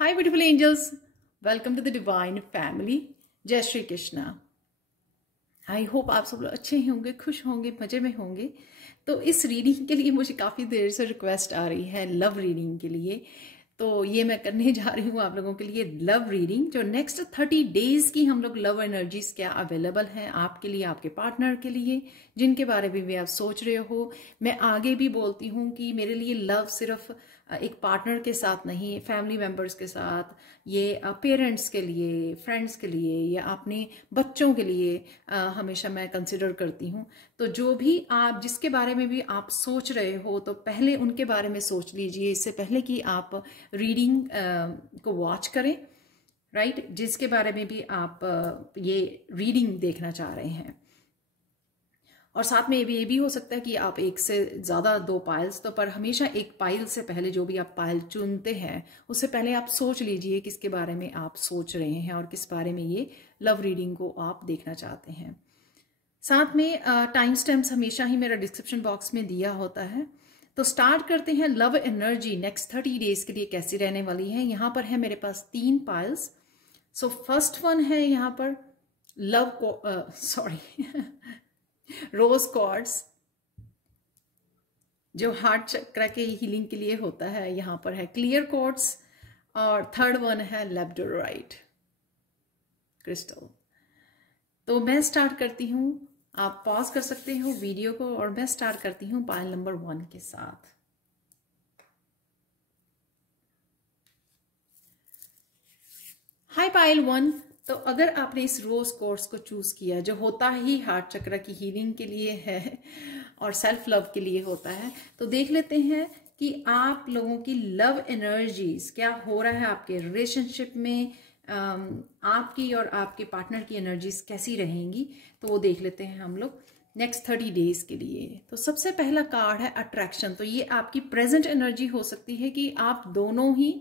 Hi, beautiful angels. Welcome to the Divine Family. जय Shri Krishna. I hope आप सब लोग अच्छे होंगे, खुश होंगे, मजे में होंगे। तो इस रीडिंग के लिए मुझे काफ़ी देर से रिक्वेस्ट आ रही है लव रीडिंग के लिए। तो ये मैं करने जा रही हूँ आप लोगों के लिए लव रीडिंग, जो नेक्स्ट 30 डेज की हम लोग लव एनर्जीज क्या अवेलेबल हैं आपके लिए, आपके पार्टनर के लिए, जिनके बारे में भी आप सोच रहे हो। मैं आगे भी बोलती हूँ कि मेरे लिए लव सिर्फ एक पार्टनर के साथ नहीं, फैमिली मेंबर्स के साथ, ये पेरेंट्स के लिए, फ्रेंड्स के लिए या अपने बच्चों के लिए हमेशा मैं कंसिडर करती हूँ। तो जो भी आप जिसके बारे में भी आप सोच रहे हो तो पहले उनके बारे में सोच लीजिए, इससे पहले कि आप रीडिंग को वॉच करें, राइट। जिसके बारे में भी आप ये रीडिंग देखना चाह रहे हैं। और साथ में ये भी हो सकता है कि आप एक से ज़्यादा 2 पाइल्स, तो पर हमेशा एक पाइल से पहले जो भी आप पाइल चुनते हैं उससे पहले आप सोच लीजिए किसके बारे में आप सोच रहे हैं और किस बारे में ये लव रीडिंग को आप देखना चाहते हैं। साथ में टाइम स्टैम्प्स हमेशा ही मेरा डिस्क्रिप्शन बॉक्स में दिया होता है। तो स्टार्ट करते हैं। लव एनर्जी नेक्स्ट 30 डेज के लिए कैसी रहने वाली है। यहाँ पर है मेरे पास 3 पाइल्स। सो फर्स्ट वन है यहाँ पर लव को रोज कॉर्ड्स, जो हार्ट चक्र के हीलिंग के लिए होता है। यहाँ पर है क्लियर कॉर्ड्स और थर्ड वन है लैब्डोराइट क्रिस्टल। तो मैं स्टार्ट करती हूँ, आप पॉज कर सकते हो वीडियो को, और मैं स्टार्ट करती हूँ पायल नंबर 1 के साथ। हाय पायल 1। तो अगर आपने इस रोज कोर्स को चूज किया, जो होता ही हार्ट चक्र की हीलिंग के लिए है और सेल्फ लव के लिए होता है, तो देख लेते हैं कि आप लोगों की लव एनर्जीज क्या हो रहा है आपके रिलेशनशिप में। आपकी और आपके पार्टनर की एनर्जीज कैसी रहेंगी, तो वो देख लेते हैं हम लोग नेक्स्ट 30 डेज के लिए। तो सबसे पहला कार्ड है अट्रैक्शन। तो ये आपकी प्रेजेंट एनर्जी हो सकती है कि आप दोनों ही,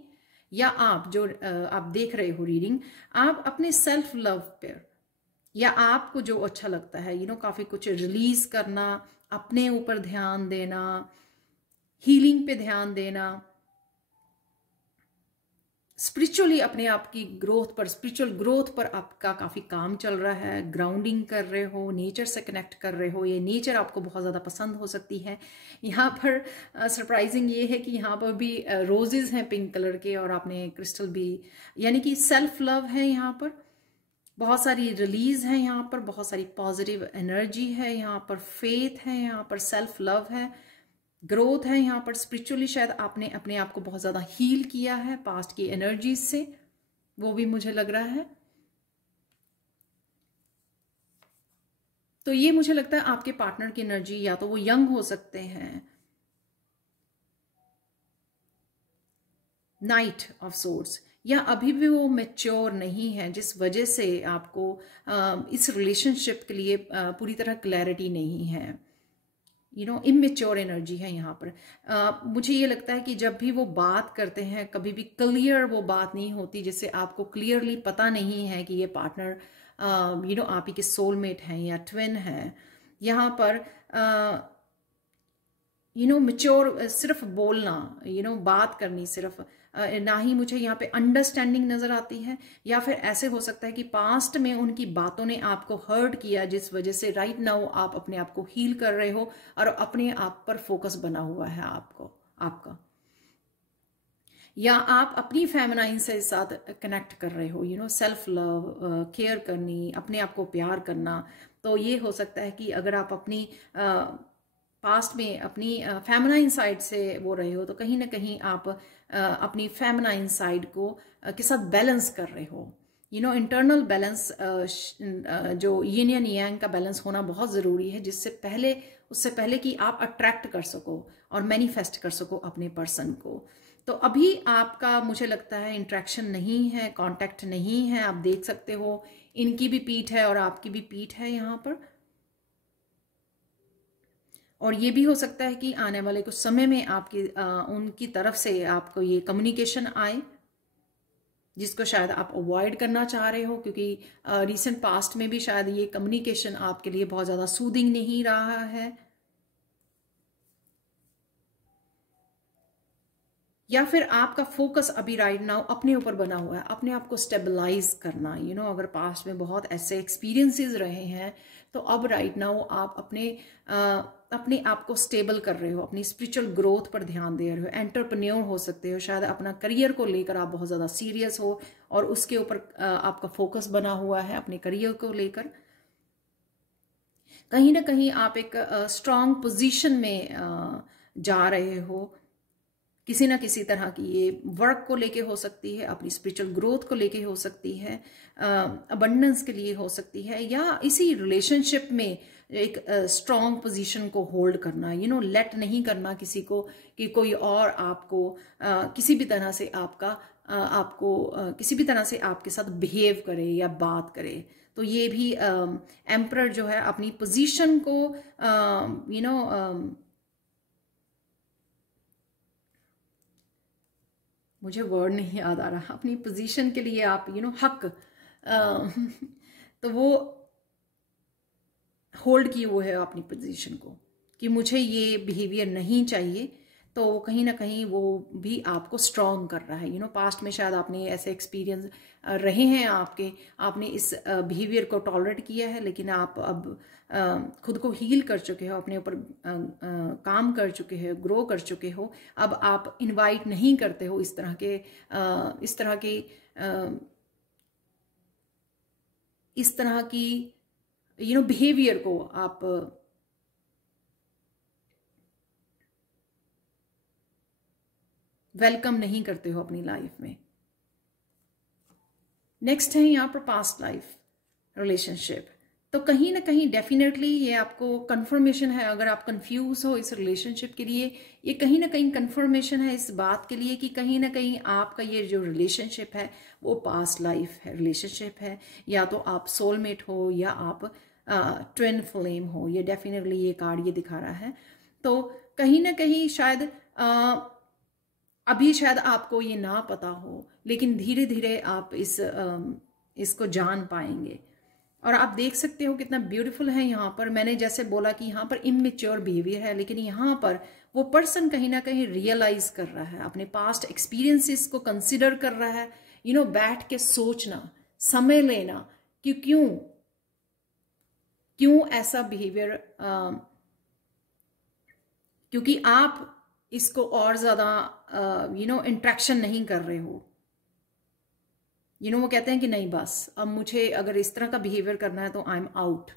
या आप जो आप देख रहे हो रीडिंग, आप अपने सेल्फ लव पे, या आपको जो अच्छा लगता है, काफी कुछ रिलीज करना, अपने ऊपर ध्यान देना, हीलिंग पे ध्यान देना, स्पिरिचुअली अपने आप की ग्रोथ पर, स्पिरिचुअल ग्रोथ पर आपका काफी काम चल रहा है। ग्राउंडिंग कर रहे हो, नेचर से कनेक्ट कर रहे हो, ये नेचर आपको बहुत ज्यादा पसंद हो सकती है। यहाँ पर सरप्राइजिंग ये है कि यहाँ पर भी रोजेज हैं पिंक कलर के, और आपने क्रिस्टल भी, यानी कि सेल्फ लव है। यहाँ पर बहुत सारी रिलीज है, यहाँ पर बहुत सारी पॉजिटिव एनर्जी है, यहाँ पर फेथ है, यहाँ पर सेल्फ लव है, ग्रोथ है। यहाँ पर स्पिरिचुअली शायद आपने अपने आप को बहुत ज्यादा हील किया है पास्ट की एनर्जीज से, वो भी मुझे लग रहा है। तो ये मुझे लगता है आपके पार्टनर की एनर्जी, या तो वो यंग हो सकते हैं, नाइट ऑफ सोर्ड्स, या अभी भी वो मैच्योर नहीं है, जिस वजह से आपको इस रिलेशनशिप के लिए पूरी तरह क्लैरिटी नहीं है। इमेच्योर एनर्जी है यहाँ पर। मुझे ये लगता है कि जब भी वो बात करते हैं, कभी भी क्लियर वो बात नहीं होती, जिससे आपको क्लियरली पता नहीं है कि ये पार्टनर आप ही के सोलमेट हैं या ट्विन हैं। यहाँ पर मैच्योर सिर्फ बोलना, बात करनी सिर्फ, ना ही मुझे यहाँ पे अंडरस्टैंडिंग नजर आती है। या फिर ऐसे हो सकता है कि पास्ट में उनकी बातों ने आपको हर्ट किया, जिस वजह से राइट नाउ आप अपने आप को हील कर रहे हो और अपने आप पर फोकस बना हुआ है आपका, या आप अपनी फेमिनाइन से साथ कनेक्ट कर रहे हो, सेल्फ लव, केयर करनी, अपने आप को प्यार करना। तो ये हो सकता है कि अगर आप अपनी पास्ट में अपनी फेमिनाइन साइड से वो रहे हो, तो कहीं ना कहीं आप अपनी फेमिनाइन साइड को के साथ बैलेंस कर रहे हो। इंटरनल बैलेंस, जो यिन एंड यांग का बैलेंस होना बहुत ज़रूरी है, उससे पहले कि आप अट्रैक्ट कर सको और मैनिफेस्ट कर सको अपने पर्सन को। तो अभी आपका मुझे लगता है इंट्रैक्शन नहीं है, कांटेक्ट नहीं है। आप देख सकते हो इनकी भी पीठ है और आपकी भी पीठ है यहाँ पर। और ये भी हो सकता है कि आने वाले कुछ समय में आपकी उनकी तरफ से आपको ये कम्युनिकेशन आए, जिसको शायद आप अवॉइड करना चाह रहे हो, क्योंकि रिसेंट पास्ट में भी शायद ये कम्युनिकेशन आपके लिए बहुत ज़्यादा सूदिंग नहीं रहा है। या फिर आपका फोकस अभी राइट नाउ अपने ऊपर बना हुआ है, अपने आप को स्टेबलाइज करना। अगर पास्ट में बहुत ऐसे एक्सपीरियंसेस रहे हैं तो अब राइट नाउ आप अपने आप को स्टेबल कर रहे हो, अपनी स्पिरिचुअल ग्रोथ पर ध्यान दे रहे हो, एंटरप्रेन्योर हो सकते हो, शायद अपना करियर को लेकर आप बहुत ज़्यादा सीरियस हो और उसके ऊपर आपका फोकस बना हुआ है अपने करियर को लेकर। कहीं ना कहीं आप एक स्ट्रांग पोजीशन में जा रहे हो, किसी ना किसी तरह की, ये वर्क को लेके हो सकती है, अपनी स्पिरिचुअल ग्रोथ को लेके हो सकती है, अबंडेंस के लिए हो सकती है, या इसी रिलेशनशिप में एक स्ट्रांग पोजीशन को होल्ड करना, लेट नहीं करना किसी को कि कोई और आपको किसी भी तरह से किसी भी तरह से आपके साथ बिहेव करे या बात करे। तो ये भी एम्परर जो है अपनी पोजीशन को मुझे वर्ड नहीं याद आ रहा, अपनी पोजीशन के लिए आप हक तो वो होल्ड किए हुए है अपनी पोजीशन को कि मुझे ये बिहेवियर नहीं चाहिए। तो कहीं ना कहीं वो भी आपको स्ट्रांग कर रहा है। पास्ट में शायद आपने ऐसे एक्सपीरियंस रहे हैं आपने इस बिहेवियर को टॉलरेट किया है, लेकिन आप अब खुद को हील कर चुके हो, अपने ऊपर काम कर चुके हो, ग्रो कर चुके हो। अब आप इनवाइट नहीं करते हो इस तरह की बिहेवियर को आप वेलकम नहीं करते हो अपनी लाइफ में। नेक्स्ट है यहाँ पर पास्ट लाइफ रिलेशनशिप। तो कहीं ना कहीं डेफिनेटली ये आपको कंफर्मेशन है, अगर आप कंफ्यूज हो इस रिलेशनशिप के लिए, ये कहीं ना कहीं कंफर्मेशन है इस बात के लिए कि कहीं ना कहीं आपका ये जो रिलेशनशिप है वो पास्ट लाइफ है रिलेशनशिप है, या तो आप सोलमेट हो या आप ट्विन फ्लेम हो। ये डेफिनेटली ये कार्ड ये दिखा रहा है। तो कहीं ना कहीं शायद अभी शायद आपको ये ना पता हो, लेकिन धीरे धीरे आप इसको जान पाएंगे। और आप देख सकते हो कितना ब्यूटीफुल है यहाँ पर। मैंने जैसे बोला कि यहाँ पर इमेच्योर बिहेवियर है, लेकिन यहाँ पर वो पर्सन कहीं ना कहीं रियलाइज कर रहा है, अपने पास्ट एक्सपीरियंसेस को कंसिडर कर रहा है। बैठ के सोचना, समय लेना कि क्यों ऐसा बिहेवियर, क्योंकि आप इसको और ज्यादा इंट्रैक्शन नहीं कर रहे हो। वो कहते हैं कि नहीं बस अब मुझे अगर इस तरह का बिहेवियर करना है तो आई एम आउट।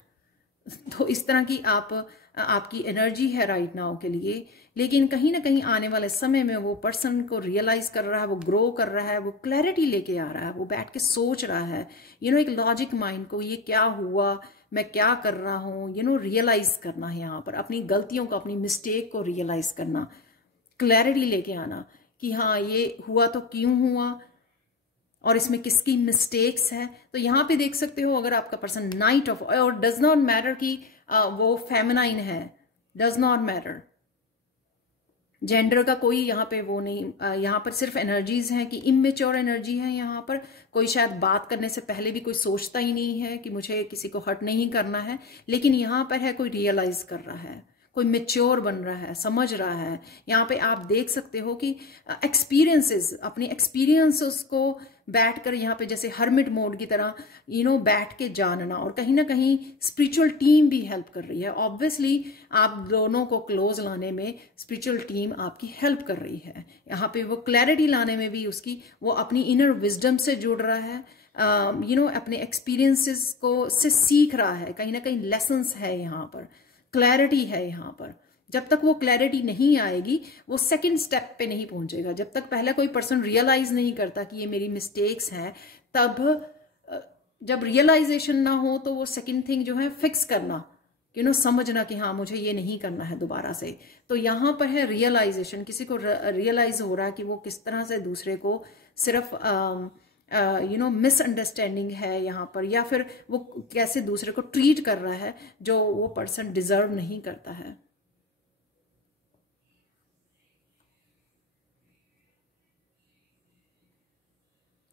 तो इस तरह की आपकी एनर्जी है राइट नाउ के लिए, लेकिन कहीं ना कहीं आने वाले समय में वो पर्सन को रियलाइज कर रहा है, वो ग्रो कर रहा है, वो क्लैरिटी लेके आ रहा है, वो बैठ के सोच रहा है। एक लॉजिक माइंड को ये क्या हुआ, मैं क्या कर रहा हूँ, रियलाइज करना है यहाँ पर, अपनी गलतियों को, अपनी मिस्टेक को रियलाइज करना, क्लैरिटी लेके आना कि हाँ ये हुआ तो क्यों हुआ और इसमें किसकी मिस्टेक्स है। तो यहाँ पे देख सकते हो, अगर आपका पर्सन नाइट ऑफ, और डज नॉट मैटर कि वो फेमिनाइन है, डज नॉट मैटर, जेंडर का कोई यहाँ पे वो नहीं, यहाँ पर सिर्फ एनर्जीज हैं कि इमेच्योर एनर्जी है। यहाँ पर कोई शायद बात करने से पहले भी कोई सोचता ही नहीं है कि मुझे किसी को हर्ट नहीं करना है, लेकिन यहाँ पर है कोई रियलाइज कर रहा है, कोई मेच्योर बन रहा है, समझ रहा है। यहाँ पे आप देख सकते हो कि एक्सपीरियंसेस, अपने एक्सपीरियंसेस को बैठकर यहाँ पे जैसे हर्मिट मोड की तरह बैठ के जानना, और कहीं ना कहीं स्पिरिचुअल टीम भी हेल्प कर रही है। ऑब्वियसली आप दोनों को क्लोज लाने में स्पिरिचुअल टीम आपकी हेल्प कर रही है। यहाँ पे वो क्लैरिटी लाने में भी वो अपनी इनर विजडम से जुड़ रहा है, अपने एक्सपीरियंसेस को से सीख रहा है। कहीं ना कहीं लेसन्स है यहाँ पर, क्लैरिटी है यहाँ पर। जब तक वो क्लैरिटी नहीं आएगी वो सेकंड स्टेप पे नहीं पहुंचेगा। जब तक पहले कोई पर्सन रियलाइज नहीं करता कि ये मेरी मिस्टेक्स हैं, तब जब रियलाइजेशन ना हो तो वो सेकंड थिंग जो है फिक्स करना, समझना कि हाँ मुझे ये नहीं करना है दोबारा से। तो यहाँ पर है रियलाइजेशन, किसी को रियलाइज हो रहा है कि वो किस तरह से दूसरे को सिर्फ मिसअंडरस्टैंडिंग है यहाँ पर, या फिर वो कैसे दूसरे को ट्रीट कर रहा है जो वो पर्सन डिजर्व नहीं करता है।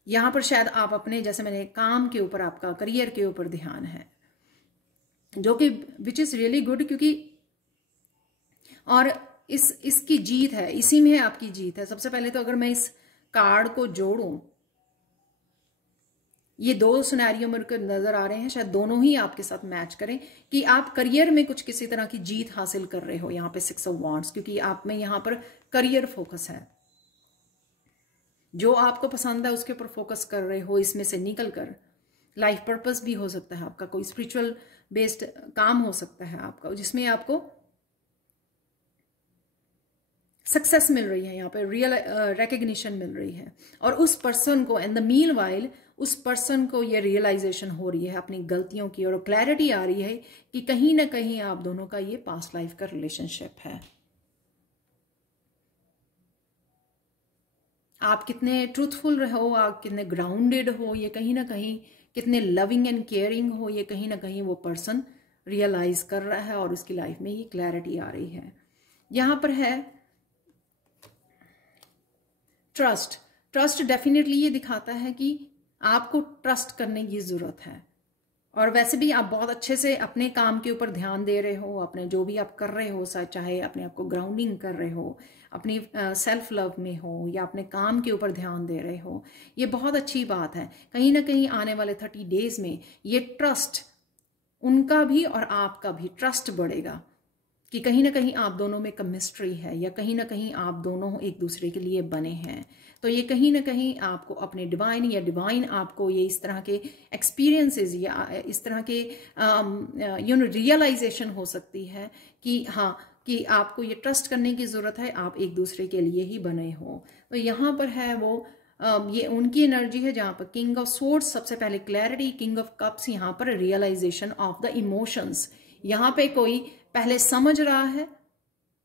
यहाँ पर शायद आप अपने, जैसे मैंने काम के ऊपर, आपका करियर के ऊपर ध्यान है, जो कि विच इज रियली गुड, क्योंकि और इसकी जीत है, इसी में आपकी जीत है। सबसे पहले तो अगर मैं इस कार्ड को जोड़ूं, ये दो सिनेरियो मेरे को नजर आ रहे हैं, शायद दोनों ही आपके साथ मैच करें कि आप करियर में कुछ किसी तरह की जीत हासिल कर रहे हो। यहाँ पे 6 ऑफ वांड्स, क्योंकि आप में यहाँ पर करियर फोकस है, जो आपको पसंद है उसके ऊपर फोकस कर रहे हो। इसमें से निकल कर लाइफ पर्पस भी हो सकता है आपका, कोई स्पिरिचुअल बेस्ड काम हो सकता है आपका, जिसमें आपको सक्सेस मिल रही है, यहाँ पे रियल रिकग्निशन मिल रही है। और उस पर्सन को इन द मीन वाइल, उस पर्सन को ये रियलाइजेशन हो रही है अपनी गलतियों की, और क्लैरिटी आ रही है कि कहीं ना कहीं आप दोनों का ये पास्ट लाइफ का रिलेशनशिप है। आप कितने ट्रूथफुल रहो, आप कितने ग्राउंडेड हो, ये कहीं ना कहीं कितने लविंग एंड केयरिंग हो, ये कहीं ना कहीं वो पर्सन रियलाइज कर रहा है और उसकी लाइफ में ये क्लैरिटी आ रही है। यहां पर है ट्रस्ट। ट्रस्ट डेफिनेटली ये दिखाता है कि आपको ट्रस्ट करने की जरूरत है, और वैसे भी आप बहुत अच्छे से अपने काम के ऊपर ध्यान दे रहे हो, अपने जो भी आप कर रहे हो, चाहे अपने आप को ग्राउंडिंग कर रहे हो, अपनी सेल्फ लव में हो, या अपने काम के ऊपर ध्यान दे रहे हो, ये बहुत अच्छी बात है। कहीं ना कहीं आने वाले 30 डेज में ये ट्रस्ट, उनका भी और आपका भी ट्रस्ट बढ़ेगा कि कहीं ना कहीं आप दोनों में केमिस्ट्री है, या कहीं ना कहीं आप दोनों एक दूसरे के लिए बने हैं। तो ये कहीं ना कहीं आपको अपने डिवाइन, या डिवाइन आपको ये इस तरह के एक्सपीरियंसेस या इस तरह के रियलाइजेशन हो सकती है कि हाँ, कि आपको ये ट्रस्ट करने की जरूरत है, आप एक दूसरे के लिए ही बने हो। तो यहाँ पर है वो ये उनकी एनर्जी है जहां पर किंग ऑफ सोर्ड्स, सबसे पहले क्लैरिटी, किंग ऑफ कप्स, यहाँ पर रियलाइजेशन ऑफ द इमोशंस। यहाँ पे कोई पहले समझ रहा है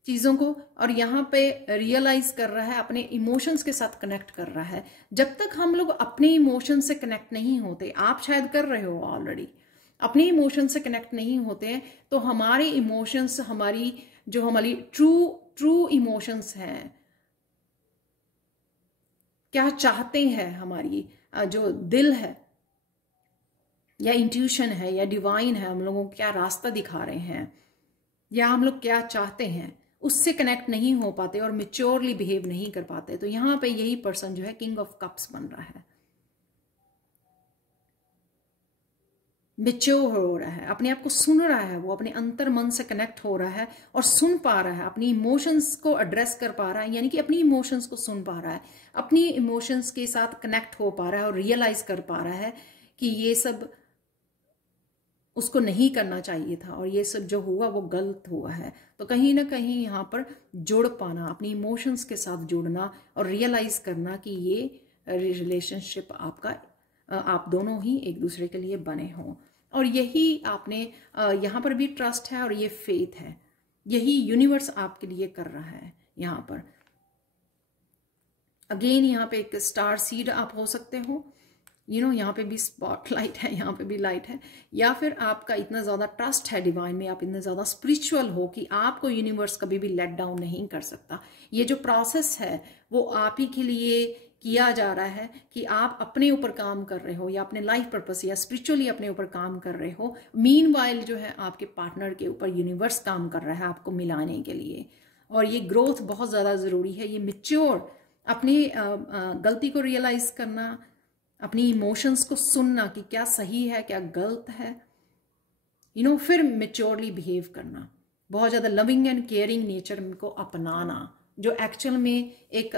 चीजों को, और यहाँ पे रियलाइज कर रहा है, अपने इमोशंस के साथ कनेक्ट कर रहा है। जब तक हम लोग अपने इमोशन से कनेक्ट नहीं होते, आप शायद कर रहे हो ऑलरेडी, अपने इमोशन से कनेक्ट नहीं होते हैं, तो हमारे इमोशंस, हमारी ट्रू इमोशंस हैं, क्या चाहते हैं, हमारी जो दिल है, या इंट्यूशन है, या डिवाइन है, हम लोगों को क्या रास्ता दिखा रहे हैं, या हम लोग क्या चाहते हैं, उससे कनेक्ट नहीं हो पाते और मेच्योरली बिहेव नहीं कर पाते। तो यहां पे यही पर्सन जो है किंग ऑफ कप्स बन रहा है, मेच्योर हो रहा है, अपने आप को सुन रहा है, वो अपने अंतर मन से कनेक्ट हो रहा है और सुन पा रहा है, अपनी इमोशंस को एड्रेस कर पा रहा है, यानी कि अपनी इमोशंस को सुन पा रहा है, अपनी इमोशंस के साथ कनेक्ट हो पा रहा है और रियलाइज कर पा रहा है कि ये सब उसको नहीं करना चाहिए था, और ये सब जो हुआ वो गलत हुआ है। तो कहीं ना कहीं यहाँ पर जुड़ पाना, अपनी इमोशंस के साथ जुड़ना और रियलाइज करना कि ये रिलेशनशिप आपका, आप दोनों ही एक दूसरे के लिए बने हों। और यही आपने यहाँ पर भी ट्रस्ट है और ये फेथ है, यही यूनिवर्स आपके लिए कर रहा है। यहाँ पर अगेन यहाँ पे एक स्टार सीड आप हो सकते हो, यहाँ पे भी स्पॉटलाइट है, यहाँ पे भी लाइट है, या फिर आपका इतना ज़्यादा ट्रस्ट है डिवाइन में, आप इतने ज़्यादा स्पिरिचुअल हो कि आपको यूनिवर्स कभी भी लेट डाउन नहीं कर सकता। ये जो प्रोसेस है वो आप ही के लिए किया जा रहा है कि आप अपने ऊपर काम कर रहे हो, या अपने लाइफ पर्पस या स्पिरिचुअली अपने ऊपर काम कर रहे हो। मीनवाइल जो है आपके पार्टनर के ऊपर यूनिवर्स काम कर रहा है आपको मिलाने के लिए, और ये ग्रोथ बहुत ज़्यादा ज़रूरी है। ये मैच्योर, अपनी गलती को रियलाइज करना, अपनी इमोशंस को सुनना कि क्या सही है क्या गलत है, फिर मेच्योरली बिहेव करना, बहुत ज़्यादा लविंग एंड केयरिंग नेचर को अपनाना, जो एक्चुअल में एक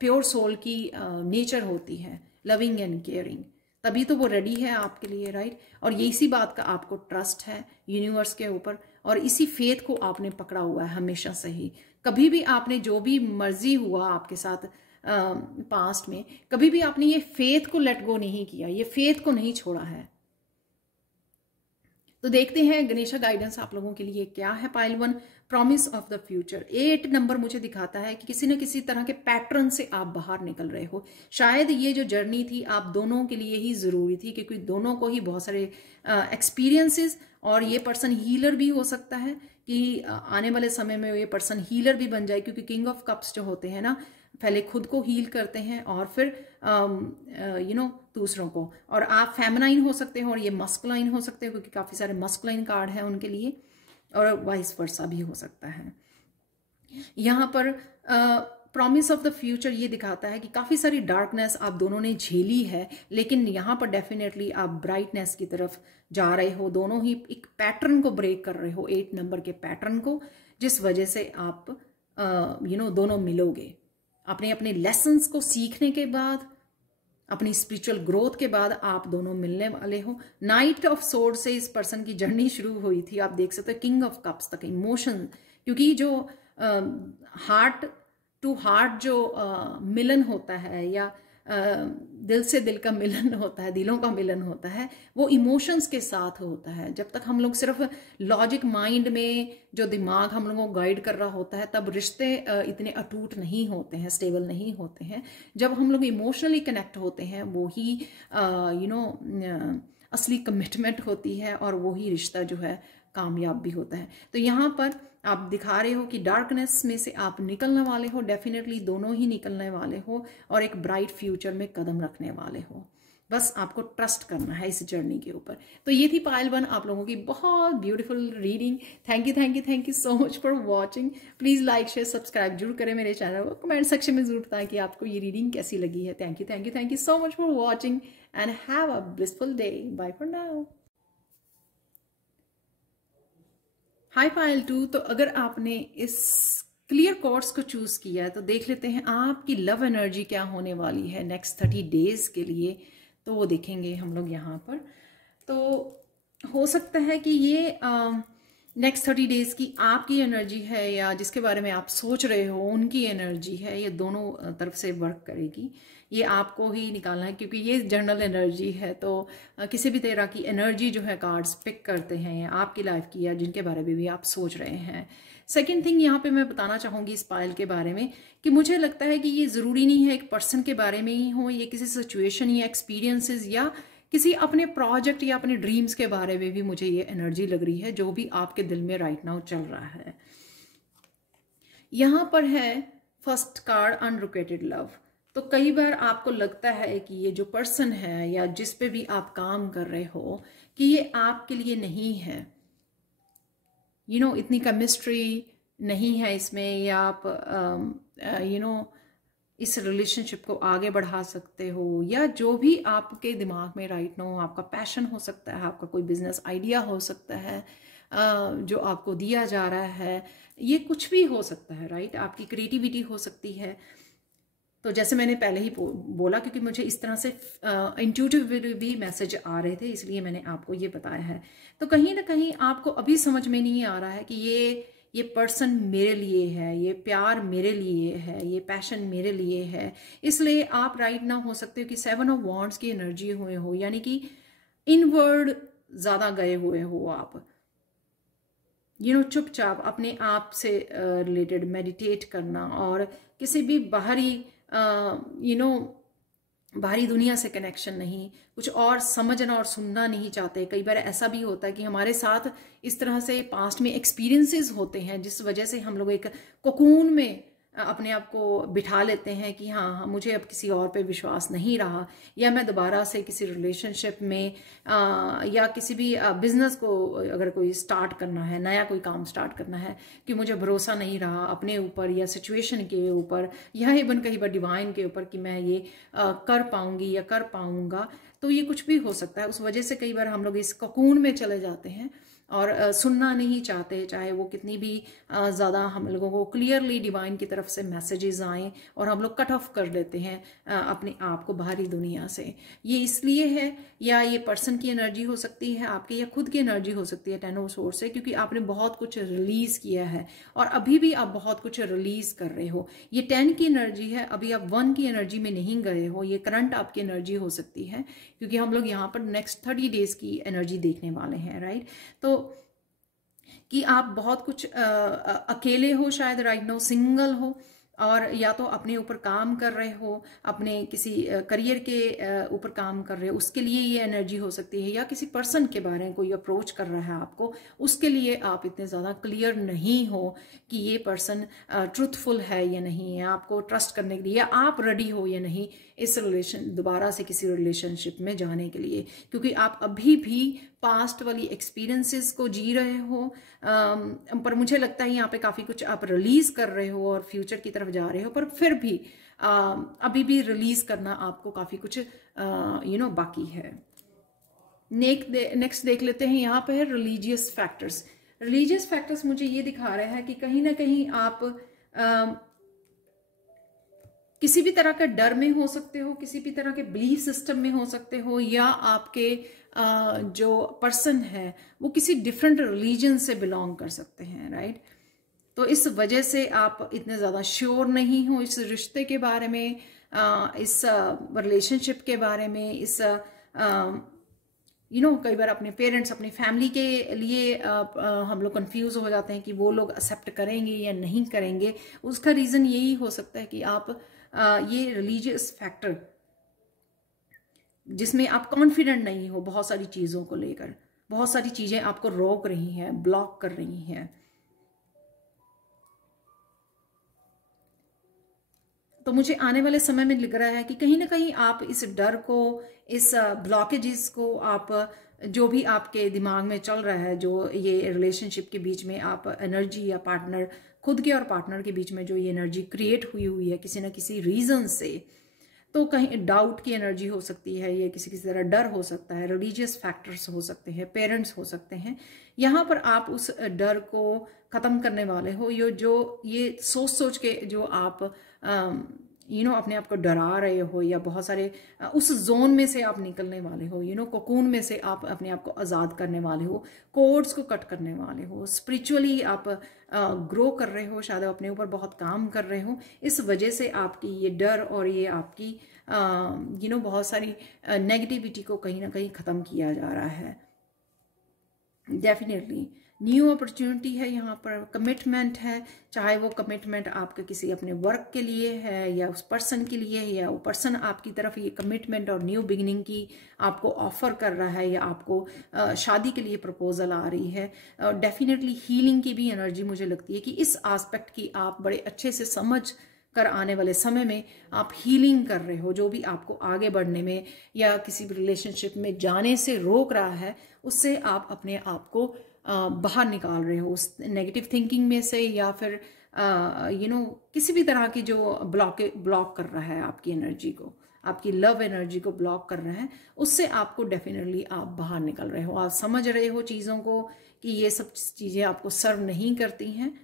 प्योर सोल की नेचर होती है, लविंग एंड केयरिंग। तभी तो वो रेडी है आपके लिए, राइट। और ये इसी बात का आपको ट्रस्ट है यूनिवर्स के ऊपर, और इसी फेथ को आपने पकड़ा हुआ है हमेशा से ही। कभी भी आपने जो भी मर्जी हुआ आपके साथ पास्ट में, कभी भी आपने ये फेथ को लेट गो नहीं किया, ये फेथ को नहीं छोड़ा है। तो देखते हैं गणेशा गाइडेंस आप लोगों के लिए क्या है। Pile 1, promise of the future. 8 number मुझे दिखाता है कि किसी न किसी तरह के पैटर्न से आप बाहर निकल रहे हो। शायद ये जो जर्नी थी आप दोनों के लिए ही जरूरी थी, क्योंकि दोनों को ही बहुत सारे एक्सपीरियंसेस, और ये पर्सन हीलर भी हो सकता है कि आने वाले समय में ये पर्सन हीलर भी बन जाए, क्योंकि किंग ऑफ कप्स जो होते हैं ना, पहले खुद को हील करते हैं और फिर दूसरों को। और आप फेमिनाइन हो सकते हो और ये मस्कुलाइन हो सकते हो, क्योंकि काफी सारे मस्कुलाइन कार्ड हैं उनके लिए, और वाइस वर्सा भी हो सकता है। यहाँ पर प्रॉमिस ऑफ द फ्यूचर ये दिखाता है कि काफ़ी सारी डार्कनेस आप दोनों ने झेली है, लेकिन यहाँ पर डेफिनेटली आप ब्राइटनेस की तरफ जा रहे हो। दोनों ही एक पैटर्न को ब्रेक कर रहे हो, 8 नंबर के पैटर्न को, जिस वजह से आप दोनों मिलोगे। अपने अपने लेसन्स को सीखने के बाद, अपनी स्पिरिचुअल ग्रोथ के बाद आप दोनों मिलने वाले हो। नाइट ऑफ सोर्ड से इस पर्सन की जर्नी शुरू हुई थी, आप देख सकते हो किंग ऑफ कप्स तक इमोशन, क्योंकि जो हार्ट टू हार्ट जो मिलन होता है या दिल से दिल का मिलन होता है, दिलों का मिलन होता है, वो इमोशंस के साथ होता है। जब तक हम लोग सिर्फ लॉजिक माइंड में जो दिमाग हम लोगों को गाइड कर रहा होता है, तब रिश्ते इतने अटूट नहीं होते हैं, स्टेबल नहीं होते हैं। जब हम लोग इमोशनली कनेक्ट होते हैं, वो ही असली कमिटमेंट होती है और वो ही रिश्ता जो है कामयाब भी होता है। तो यहाँ पर आप दिखा रहे हो कि डार्कनेस में से आप निकलने वाले हो, डेफिनेटली दोनों ही निकलने वाले हो और एक ब्राइट फ्यूचर में कदम रखने वाले हो। बस आपको ट्रस्ट करना है इस जर्नी के ऊपर। तो ये थी पायल 1 आप लोगों की बहुत beautiful reading. Thank you so much for watching. Please like share subscribe जरूर करें मेरे चैनल को। कमेंट सेक्शन में जरूर बताएं कि आपको ये रीडिंग कैसी लगी है। Thank you so much for watching and have a blissful day. Bye for now. Hi Payal 2, तो अगर आपने इस क्लियर कोर्स को चूज किया है तो देख लेते हैं आपकी लव एनर्जी क्या होने वाली है नेक्स्ट 30 डेज के लिए। तो वो देखेंगे हम लोग यहाँ पर। तो हो सकता है कि ये नेक्स्ट 30 डेज की आपकी एनर्जी है या जिसके बारे में आप सोच रहे हो उनकी एनर्जी है, ये दोनों तरफ से वर्क करेगी। ये आपको ही निकालना है क्योंकि ये जनरल एनर्जी है। तो किसी भी तरह की एनर्जी जो है कार्ड्स पिक करते हैं या आपकी लाइफ की या जिनके बारे में भी आप सोच रहे हैं। सेकेंड थिंग यहाँ पे मैं बताना चाहूँगी इस पायल के बारे में कि मुझे लगता है कि ये ज़रूरी नहीं है एक पर्सन के बारे में ही हो, ये किसी सिचुएशन या एक्सपीरियंसेस या किसी अपने प्रोजेक्ट या अपने ड्रीम्स के बारे में भी मुझे ये एनर्जी लग रही है जो भी आपके दिल में राइट नाउ चल रहा है। यहाँ पर है फर्स्ट कार्ड अनरिक्वेटेड लव। तो कई बार आपको लगता है कि ये जो पर्सन है या जिस पे भी आप काम कर रहे हो कि ये आपके लिए नहीं है, इतनी केमिस्ट्री नहीं है इसमें, या आप इस रिलेशनशिप को आगे बढ़ा सकते हो, या जो भी आपके दिमाग में राइट नाउ आपका पैशन हो सकता है, आपका कोई बिजनेस आइडिया हो सकता है जो आपको दिया जा रहा है, ये कुछ भी हो सकता है, राइट। आपकी क्रिएटिविटी हो सकती है। तो जैसे मैंने पहले ही बोला, क्योंकि मुझे इस तरह से इंट्यूटिव भी मैसेज आ रहे थे, इसलिए मैंने आपको ये बताया है। तो कहीं ना कहीं आपको अभी समझ में नहीं आ रहा है कि ये पर्सन मेरे लिए है, ये प्यार मेरे लिए है, ये पैशन मेरे लिए है। इसलिए आप राइट ना हो सकते हो कि 7 ऑफ वॉन्ड्स की एनर्जी हुए हो, यानी कि इनवर्ड ज़्यादा गए हुए हो आप। चुपचाप अपने आप से रिलेटेड मेडिटेट करना और किसी भी बाहरी बाहरी दुनिया से कनेक्शन नहीं, कुछ और समझना और सुनना नहीं चाहते। कई बार ऐसा भी होता है कि हमारे साथ इस तरह से पास्ट में एक्सपीरियंसेस होते हैं जिस वजह से हम लोग एक कोकून में अपने आप को बिठा लेते हैं कि हाँ मुझे अब किसी और पे विश्वास नहीं रहा, या मैं दोबारा से किसी रिलेशनशिप में या किसी भी बिजनेस को अगर कोई स्टार्ट करना है, नया कोई काम स्टार्ट करना है, कि मुझे भरोसा नहीं रहा अपने ऊपर या सिचुएशन के ऊपर या इवन कहीं बार डिवाइन के ऊपर कि मैं ये कर पाऊंगी या कर पाऊंगा। तो ये कुछ भी हो सकता है। उस वजह से कई बार हम लोग इस कोकून में चले जाते हैं और सुनना नहीं चाहते, चाहे वो कितनी भी ज़्यादा हम लोगों को क्लियरली डिवाइन की तरफ से मैसेजेस आएँ, और हम लोग कट ऑफ कर लेते हैं अपने आप को बाहरी दुनिया से। ये इसलिए है, या ये पर्सन की एनर्जी हो सकती है आपकी, या खुद की एनर्जी हो सकती है 10 ऑफ सोर्स से, क्योंकि आपने बहुत कुछ रिलीज़ किया है और अभी भी आप बहुत कुछ रिलीज़ कर रहे हो। ये 10 की एनर्जी है, अभी आप 1 की एनर्जी में नहीं गए हो। ये करंट आपकी एनर्जी हो सकती है, क्योंकि हम लोग यहाँ पर नेक्स्ट 30 डेज की एनर्जी देखने वाले हैं, राइट। तो कि आप बहुत कुछ अकेले हो, शायद राइट नाउ सिंगल हो, और या तो अपने ऊपर काम कर रहे हो, अपने किसी करियर के ऊपर काम कर रहे हो, उसके लिए ये एनर्जी हो सकती है, या किसी पर्सन के बारे में कोई अप्रोच कर रहा है आपको, उसके लिए आप इतने ज़्यादा क्लियर नहीं हो कि ये पर्सन ट्रूथफुल है या नहीं है, आपको ट्रस्ट करने के लिए, या आप रेडी हो या नहीं इस दोबारा से किसी रिलेशनशिप में जाने के लिए, क्योंकि आप अभी भी पास्ट वाली एक्सपीरियंसेस को जी रहे हो। पर मुझे लगता है यहाँ पे काफ़ी कुछ आप रिलीज कर रहे हो और फ्यूचर की तरफ जा रहे हो, पर फिर भी अभी भी रिलीज करना आपको काफ़ी कुछ बाकी है। नेक्स्ट देख लेते हैं, यहाँ पे है रिलीजियस फैक्टर्स। रिलीजियस फैक्टर्स मुझे ये दिखा रहा है कि कहीं ना कहीं आप किसी भी तरह का डर में हो सकते हो, किसी भी तरह के बिलीफ सिस्टम में हो सकते हो, या आपके जो पर्सन है वो किसी डिफरेंट रिलीजन से बिलोंग कर सकते हैं, राइट। तो इस वजह से आप इतने ज़्यादा श्योर नहीं हो इस रिश्ते के बारे में, इस रिलेशनशिप के बारे में, इस कई बार अपने पेरेंट्स, अपनी फैमिली के लिए हम लोग कंफ्यूज हो जाते हैं कि वो लोग एक्सेप्ट करेंगे या नहीं करेंगे। उसका रीज़न यही हो सकता है कि आप ये रिलीजियस फैक्टर जिसमें आप कॉन्फिडेंट नहीं हो बहुत सारी चीज़ों को लेकर, बहुत सारी चीज़ें आपको रोक रही हैं, ब्लॉक कर रही हैं। तो मुझे आने वाले समय में लग रहा है कि कहीं ना कहीं आप इस डर को, इस ब्लॉकेजेस को, आप जो भी आपके दिमाग में चल रहा है, जो ये रिलेशनशिप के बीच में आप एनर्जी, या पार्टनर, खुद के और पार्टनर के बीच में जो ये एनर्जी क्रिएट हुई है किसी ना किसी रीजन से, तो कहीं डाउट की एनर्जी हो सकती है, ये किसी किसी तरह डर हो सकता है, रिलीजियस फैक्टर्स हो सकते हैं, पेरेंट्स हो सकते हैं। यहाँ पर आप उस डर को ख़त्म करने वाले हो, ये सोच सोच के जो आप अपने आप को डरा रहे हो, या बहुत सारे उस जोन में से आप निकलने वाले हो, कोकून में से आप अपने आप को आज़ाद करने वाले हो, कोड्स को कट करने वाले हो, स्पिरिचुअली आप ग्रो कर रहे हो, शायद अपने ऊपर बहुत काम कर रहे हो। इस वजह से आपकी ये डर और ये आपकी बहुत सारी नेगेटिविटी को कहीं ना कहीं ख़त्म किया जा रहा है। डेफिनेटली न्यू अपॉर्चुनिटी है, यहाँ पर कमिटमेंट है, चाहे वो कमिटमेंट आपके किसी अपने वर्क के लिए है, या उस पर्सन के लिए है, या वो पर्सन आपकी तरफ ये कमिटमेंट और न्यू बिगिनिंग की आपको ऑफर कर रहा है, या आपको शादी के लिए प्रपोजल आ रही है। डेफिनेटली हीलिंग की भी एनर्जी मुझे लगती है कि इस एस्पेक्ट की आप बड़े अच्छे से समझ कर आने वाले समय में आप हीलिंग कर रहे हो, जो भी आपको आगे बढ़ने में या किसी भी रिलेशनशिप में जाने से रोक रहा है, उससे आप अपने आप को बाहर निकाल रहे हो उस नेगेटिव थिंकिंग में से, या फिर किसी भी तरह की जो ब्लॉक कर रहा है आपकी एनर्जी को, आपकी लव एनर्जी को ब्लॉक कर रहा है, उससे आपको डेफिनेटली आप बाहर निकल रहे हो। आप समझ रहे हो चीज़ों को कि ये सब चीज़ें आपको सर्व नहीं करती हैं।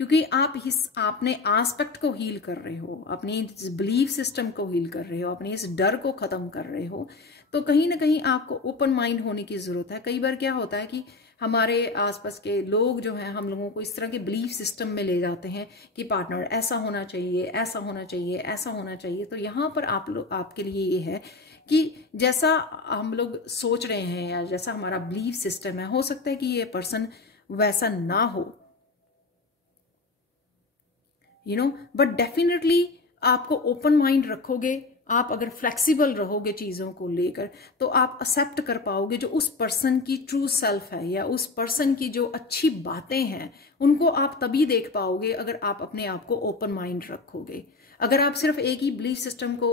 क्योंकि आपने एस्पेक्ट को हील कर रहे हो, अपनी बिलीफ सिस्टम को हील कर रहे हो, अपने इस डर को ख़त्म कर रहे हो, तो कहीं ना कहीं आपको ओपन माइंड होने की ज़रूरत है। कई बार क्या होता है कि हमारे आसपास के लोग जो हैं हम लोगों को इस तरह के बिलीफ सिस्टम में ले जाते हैं कि पार्टनर ऐसा होना चाहिए, ऐसा होना चाहिए, ऐसा होना चाहिए। तो यहाँ पर आपके लिए ये है कि जैसा हम लोग सोच रहे हैं या जैसा हमारा बिलीफ सिस्टम है, हो सकता है कि ये पर्सन वैसा ना हो, बट डेफिनेटली आपको ओपन माइंड रखोगे, आप अगर फ्लेक्सिबल रहोगे चीज़ों को लेकर, तो आप एक्सेप्ट कर पाओगे जो उस पर्सन की ट्रू सेल्फ है, या उस पर्सन की जो अच्छी बातें हैं उनको आप तभी देख पाओगे अगर आप अपने आप को ओपन माइंड रखोगे। अगर आप सिर्फ एक ही बिलीफ सिस्टम को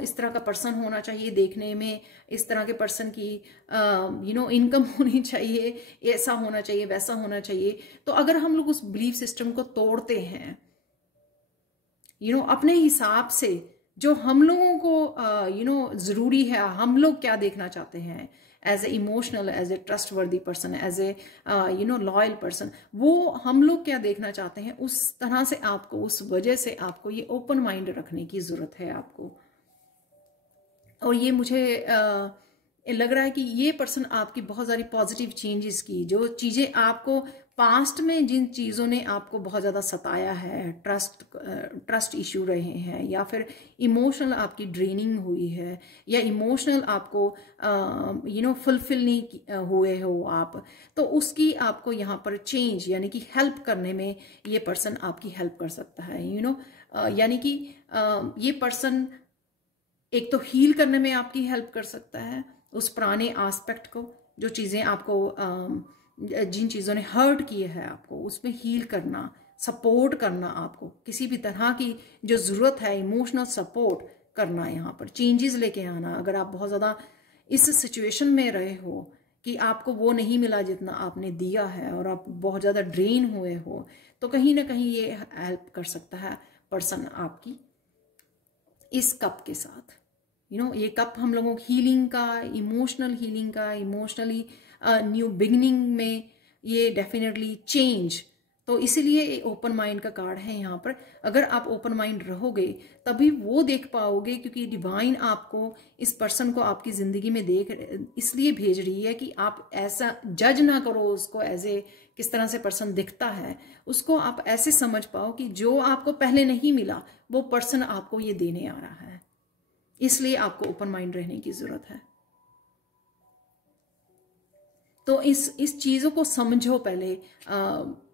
इस तरह का पर्सन होना चाहिए देखने में, इस तरह के पर्सन की इनकम होनी चाहिए, ऐसा होना चाहिए, वैसा होना चाहिए, तो अगर हम लोग उस बिलीफ सिस्टम को तोड़ते हैं अपने हिसाब से, जो हम लोगों को ज़रूरी है, हम लोग क्या देखना चाहते हैं as a emotional, as a trustworthy person, as a loyal person, वो हम लोग क्या देखना चाहते हैं, उस तरह से आपको, उस वजह से आपको ये ओपन माइंड रखने की ज़रूरत है आपको। और ये मुझे लग रहा है कि ये पर्सन आपकी बहुत सारी पॉजिटिव चेंजेस की, जो चीज़ें आपको पास्ट में जिन चीज़ों ने आपको बहुत ज़्यादा सताया है, ट्रस्ट इशू रहे हैं, या फिर इमोशनल आपकी ड्रेनिंग हुई है, या इमोशनल आपको फुलफिल नहीं हुए हो आप, तो उसकी आपको यहाँ पर चेंज यानी कि हेल्प करने में ये पर्सन आपकी हेल्प कर सकता है। यानी कि ये पर्सन एक तो हील करने में आपकी हेल्प कर सकता है उस पुराने एस्पेक्ट को, जो चीज़ें आपको जिन चीज़ों ने हर्ट किए हैं आपको, उसमें हील करना, सपोर्ट करना, आपको किसी भी तरह की जो ज़रूरत है इमोशनल सपोर्ट करना, यहाँ पर चेंजेस लेके आना। अगर आप बहुत ज़्यादा इस सिचुएशन में रहे हो कि आपको वो नहीं मिला जितना आपने दिया है और आप बहुत ज़्यादा ड्रेन हुए हो, तो कहीं ना कहीं ये हेल्प कर सकता है पर्सन आपकी इस कप के साथ। ये कप हम लोगों को हीलिंग का, इमोशनल हीलिंग का, इमोशनली न्यू बिगनिंग में ये डेफिनेटली चेंज, तो इसीलिए ओपन माइंड का कार्ड है यहाँ पर। अगर आप ओपन माइंड रहोगे तभी वो देख पाओगे, क्योंकि डिवाइन आपको, इस पर्सन को आपकी ज़िंदगी में इसलिए भेज रही है कि आप ऐसा जज ना करो उसको एज ए किस तरह से पर्सन दिखता है, उसको आप ऐसे समझ पाओ कि जो आपको पहले नहीं मिला वो पर्सन आपको ये देने आ रहा है। इसलिए आपको ओपन माइंड रहने की जरूरत है। तो इस चीज़ों को समझो पहले।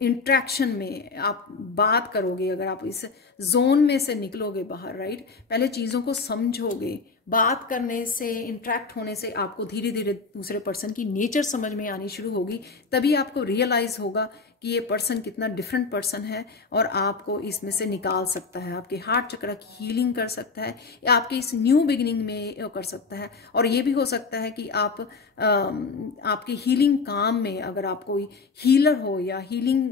इंट्रैक्शन में आप बात करोगे, अगर आप इस जोन में से निकलोगे बाहर, राइट, पहले चीज़ों को समझोगे। बात करने से, इंट्रैक्ट होने से आपको धीरे धीरे दूसरे पर्सन की नेचर समझ में आनी शुरू होगी, तभी आपको रियलाइज होगा कि ये पर्सन कितना डिफरेंट पर्सन है और आपको इसमें से निकाल सकता है, आपके हार्ट चक्र की हीलिंग कर सकता है, या आपके इस न्यू बिगिनिंग में कर सकता है। और ये भी हो सकता है कि आपके हीलिंग काम में, अगर आप कोई हीलर हो या हीलिंग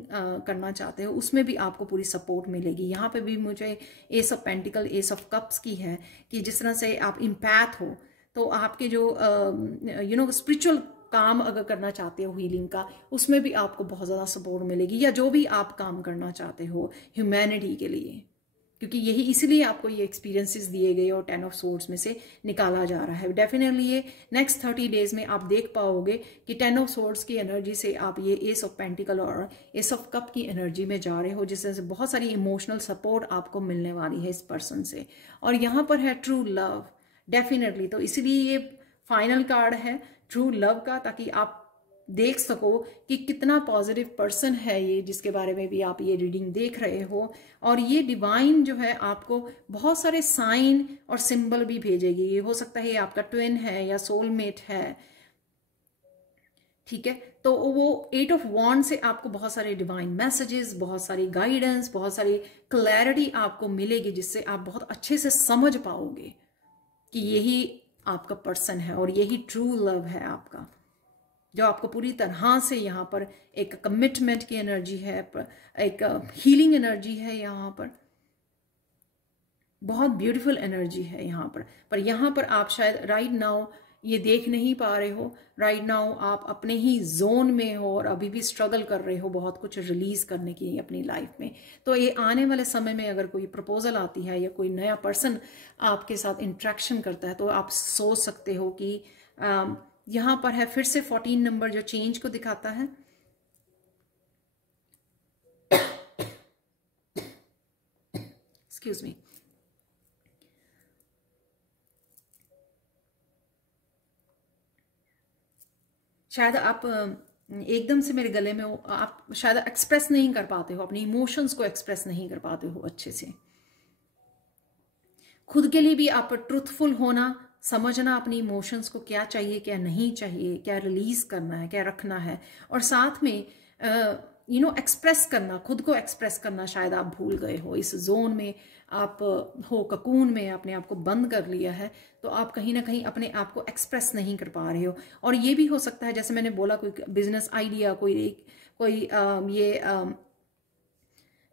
करना चाहते हो, उसमें भी आपको पूरी सपोर्ट मिलेगी। यहाँ पे भी मुझे S of pentacle, S of cups की है कि जिस तरह से आप इम्पैथ हो, तो आपके जो स्पिरिचुअल काम अगर करना चाहते हो हीलिंग का, उसमें भी आपको बहुत ज़्यादा सपोर्ट मिलेगी, या जो भी आप काम करना चाहते हो ह्यूमैनिटी के लिए, क्योंकि यही इसलिए आपको ये एक्सपीरियंसेस दिए गए और 10 ऑफ सोर्ड्स में से निकाला जा रहा है। डेफिनेटली ये नेक्स्ट 30 डेज में आप देख पाओगे कि 10 ऑफ सोर्ड्स की एनर्जी से आप ये एस ऑफ पेंटिकल और एस ऑफ कप की एनर्जी में जा रहे हो, जिससे से बहुत सारी इमोशनल सपोर्ट आपको मिलने वाली है इस पर्सन से। और यहाँ पर है ट्रू लव, डेफिनेटली, तो इसीलिए ये फाइनल कार्ड है ट्रू लव का, ताकि आप देख सको कि कितना पॉजिटिव पर्सन है ये, जिसके बारे में भी आप ये रीडिंग देख रहे हो। और ये डिवाइन जो है आपको बहुत सारे साइन और सिंबल भी भेजेगी। ये हो सकता है आपका ट्विन है या सोलमेट है, ठीक है। तो वो 8 ऑफ वॉन्ड से आपको बहुत सारे डिवाइन मैसेजेस, बहुत सारी गाइडेंस, बहुत सारी क्लैरिटी आपको मिलेगी, जिससे आप बहुत अच्छे से समझ पाओगे कि यही आपका पर्सन है और यही ट्रू लव है आपका, जो आपको पूरी तरह से यहाँ पर एक कमिटमेंट की एनर्जी है, एक हीलिंग एनर्जी है, यहाँ पर बहुत ब्यूटीफुल एनर्जी है यहाँ पर यहाँ पर आप शायद राइट नाउ ये देख नहीं पा रहे हो। राइट नाउ आप अपने ही जोन में हो और अभी भी स्ट्रगल कर रहे हो बहुत कुछ रिलीज करने की अपनी लाइफ में। तो ये आने वाले समय में अगर कोई प्रपोजल आती है या कोई नया पर्सन आपके साथ इंट्रैक्शन करता है, तो आप सोच सकते हो कि यहाँ पर है फिर से 14 नंबर जो चेंज को दिखाता है। Excuse me. शायद आप एकदम से मेरे गले में हो, आप शायद एक्सप्रेस नहीं कर पाते हो, अपने इमोशंस को एक्सप्रेस नहीं कर पाते हो अच्छे से। खुद के लिए भी आप ट्रूथफुल होना, समझना अपनी इमोशंस को, क्या चाहिए क्या नहीं चाहिए, क्या रिलीज करना है क्या रखना है, और साथ में एक्सप्रेस करना, खुद को एक्सप्रेस करना शायद आप भूल गए हो। इस जोन में आप हो, ककून में अपने आप को बंद कर लिया है, तो आप कहीं ना कहीं अपने आप को एक्सप्रेस नहीं कर पा रहे हो। और ये भी हो सकता है, जैसे मैंने बोला, कोई बिजनेस आइडिया,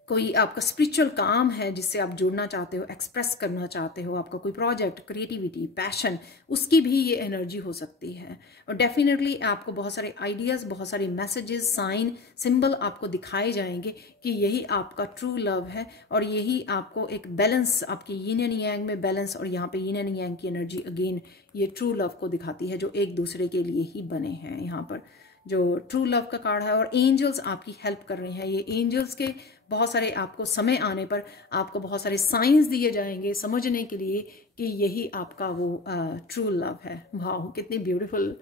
कोई आपका स्पिरिचुअल काम है जिससे आप जुड़ना चाहते हो, एक्सप्रेस करना चाहते हो, आपका कोई प्रोजेक्ट, क्रिएटिविटी, पैशन, उसकी भी ये एनर्जी हो सकती है। और डेफिनेटली आपको बहुत सारे आइडियाज़, बहुत सारे मैसेजेस, साइन, सिंबल आपको दिखाए जाएंगे कि यही आपका ट्रू लव है और यही आपको एक बैलेंस, आपकी यिन एंड यांग में बैलेंस, और यहाँ पे यिन एंड यांग की एनर्जी अगेन ये ट्रू लव को दिखाती है, जो एक दूसरे के लिए ही बने हैं यहाँ पर, जो ट्रू लव का कार्ड है, और एंजल्स आपकी हेल्प कर रहे हैं। ये एंजल्स के बहुत सारे आपको समय आने पर आपको बहुत सारे साइंस दिए जाएंगे समझने के लिए कि यही आपका वो ट्रू लव है। वाह, कितनी ब्यूटीफुल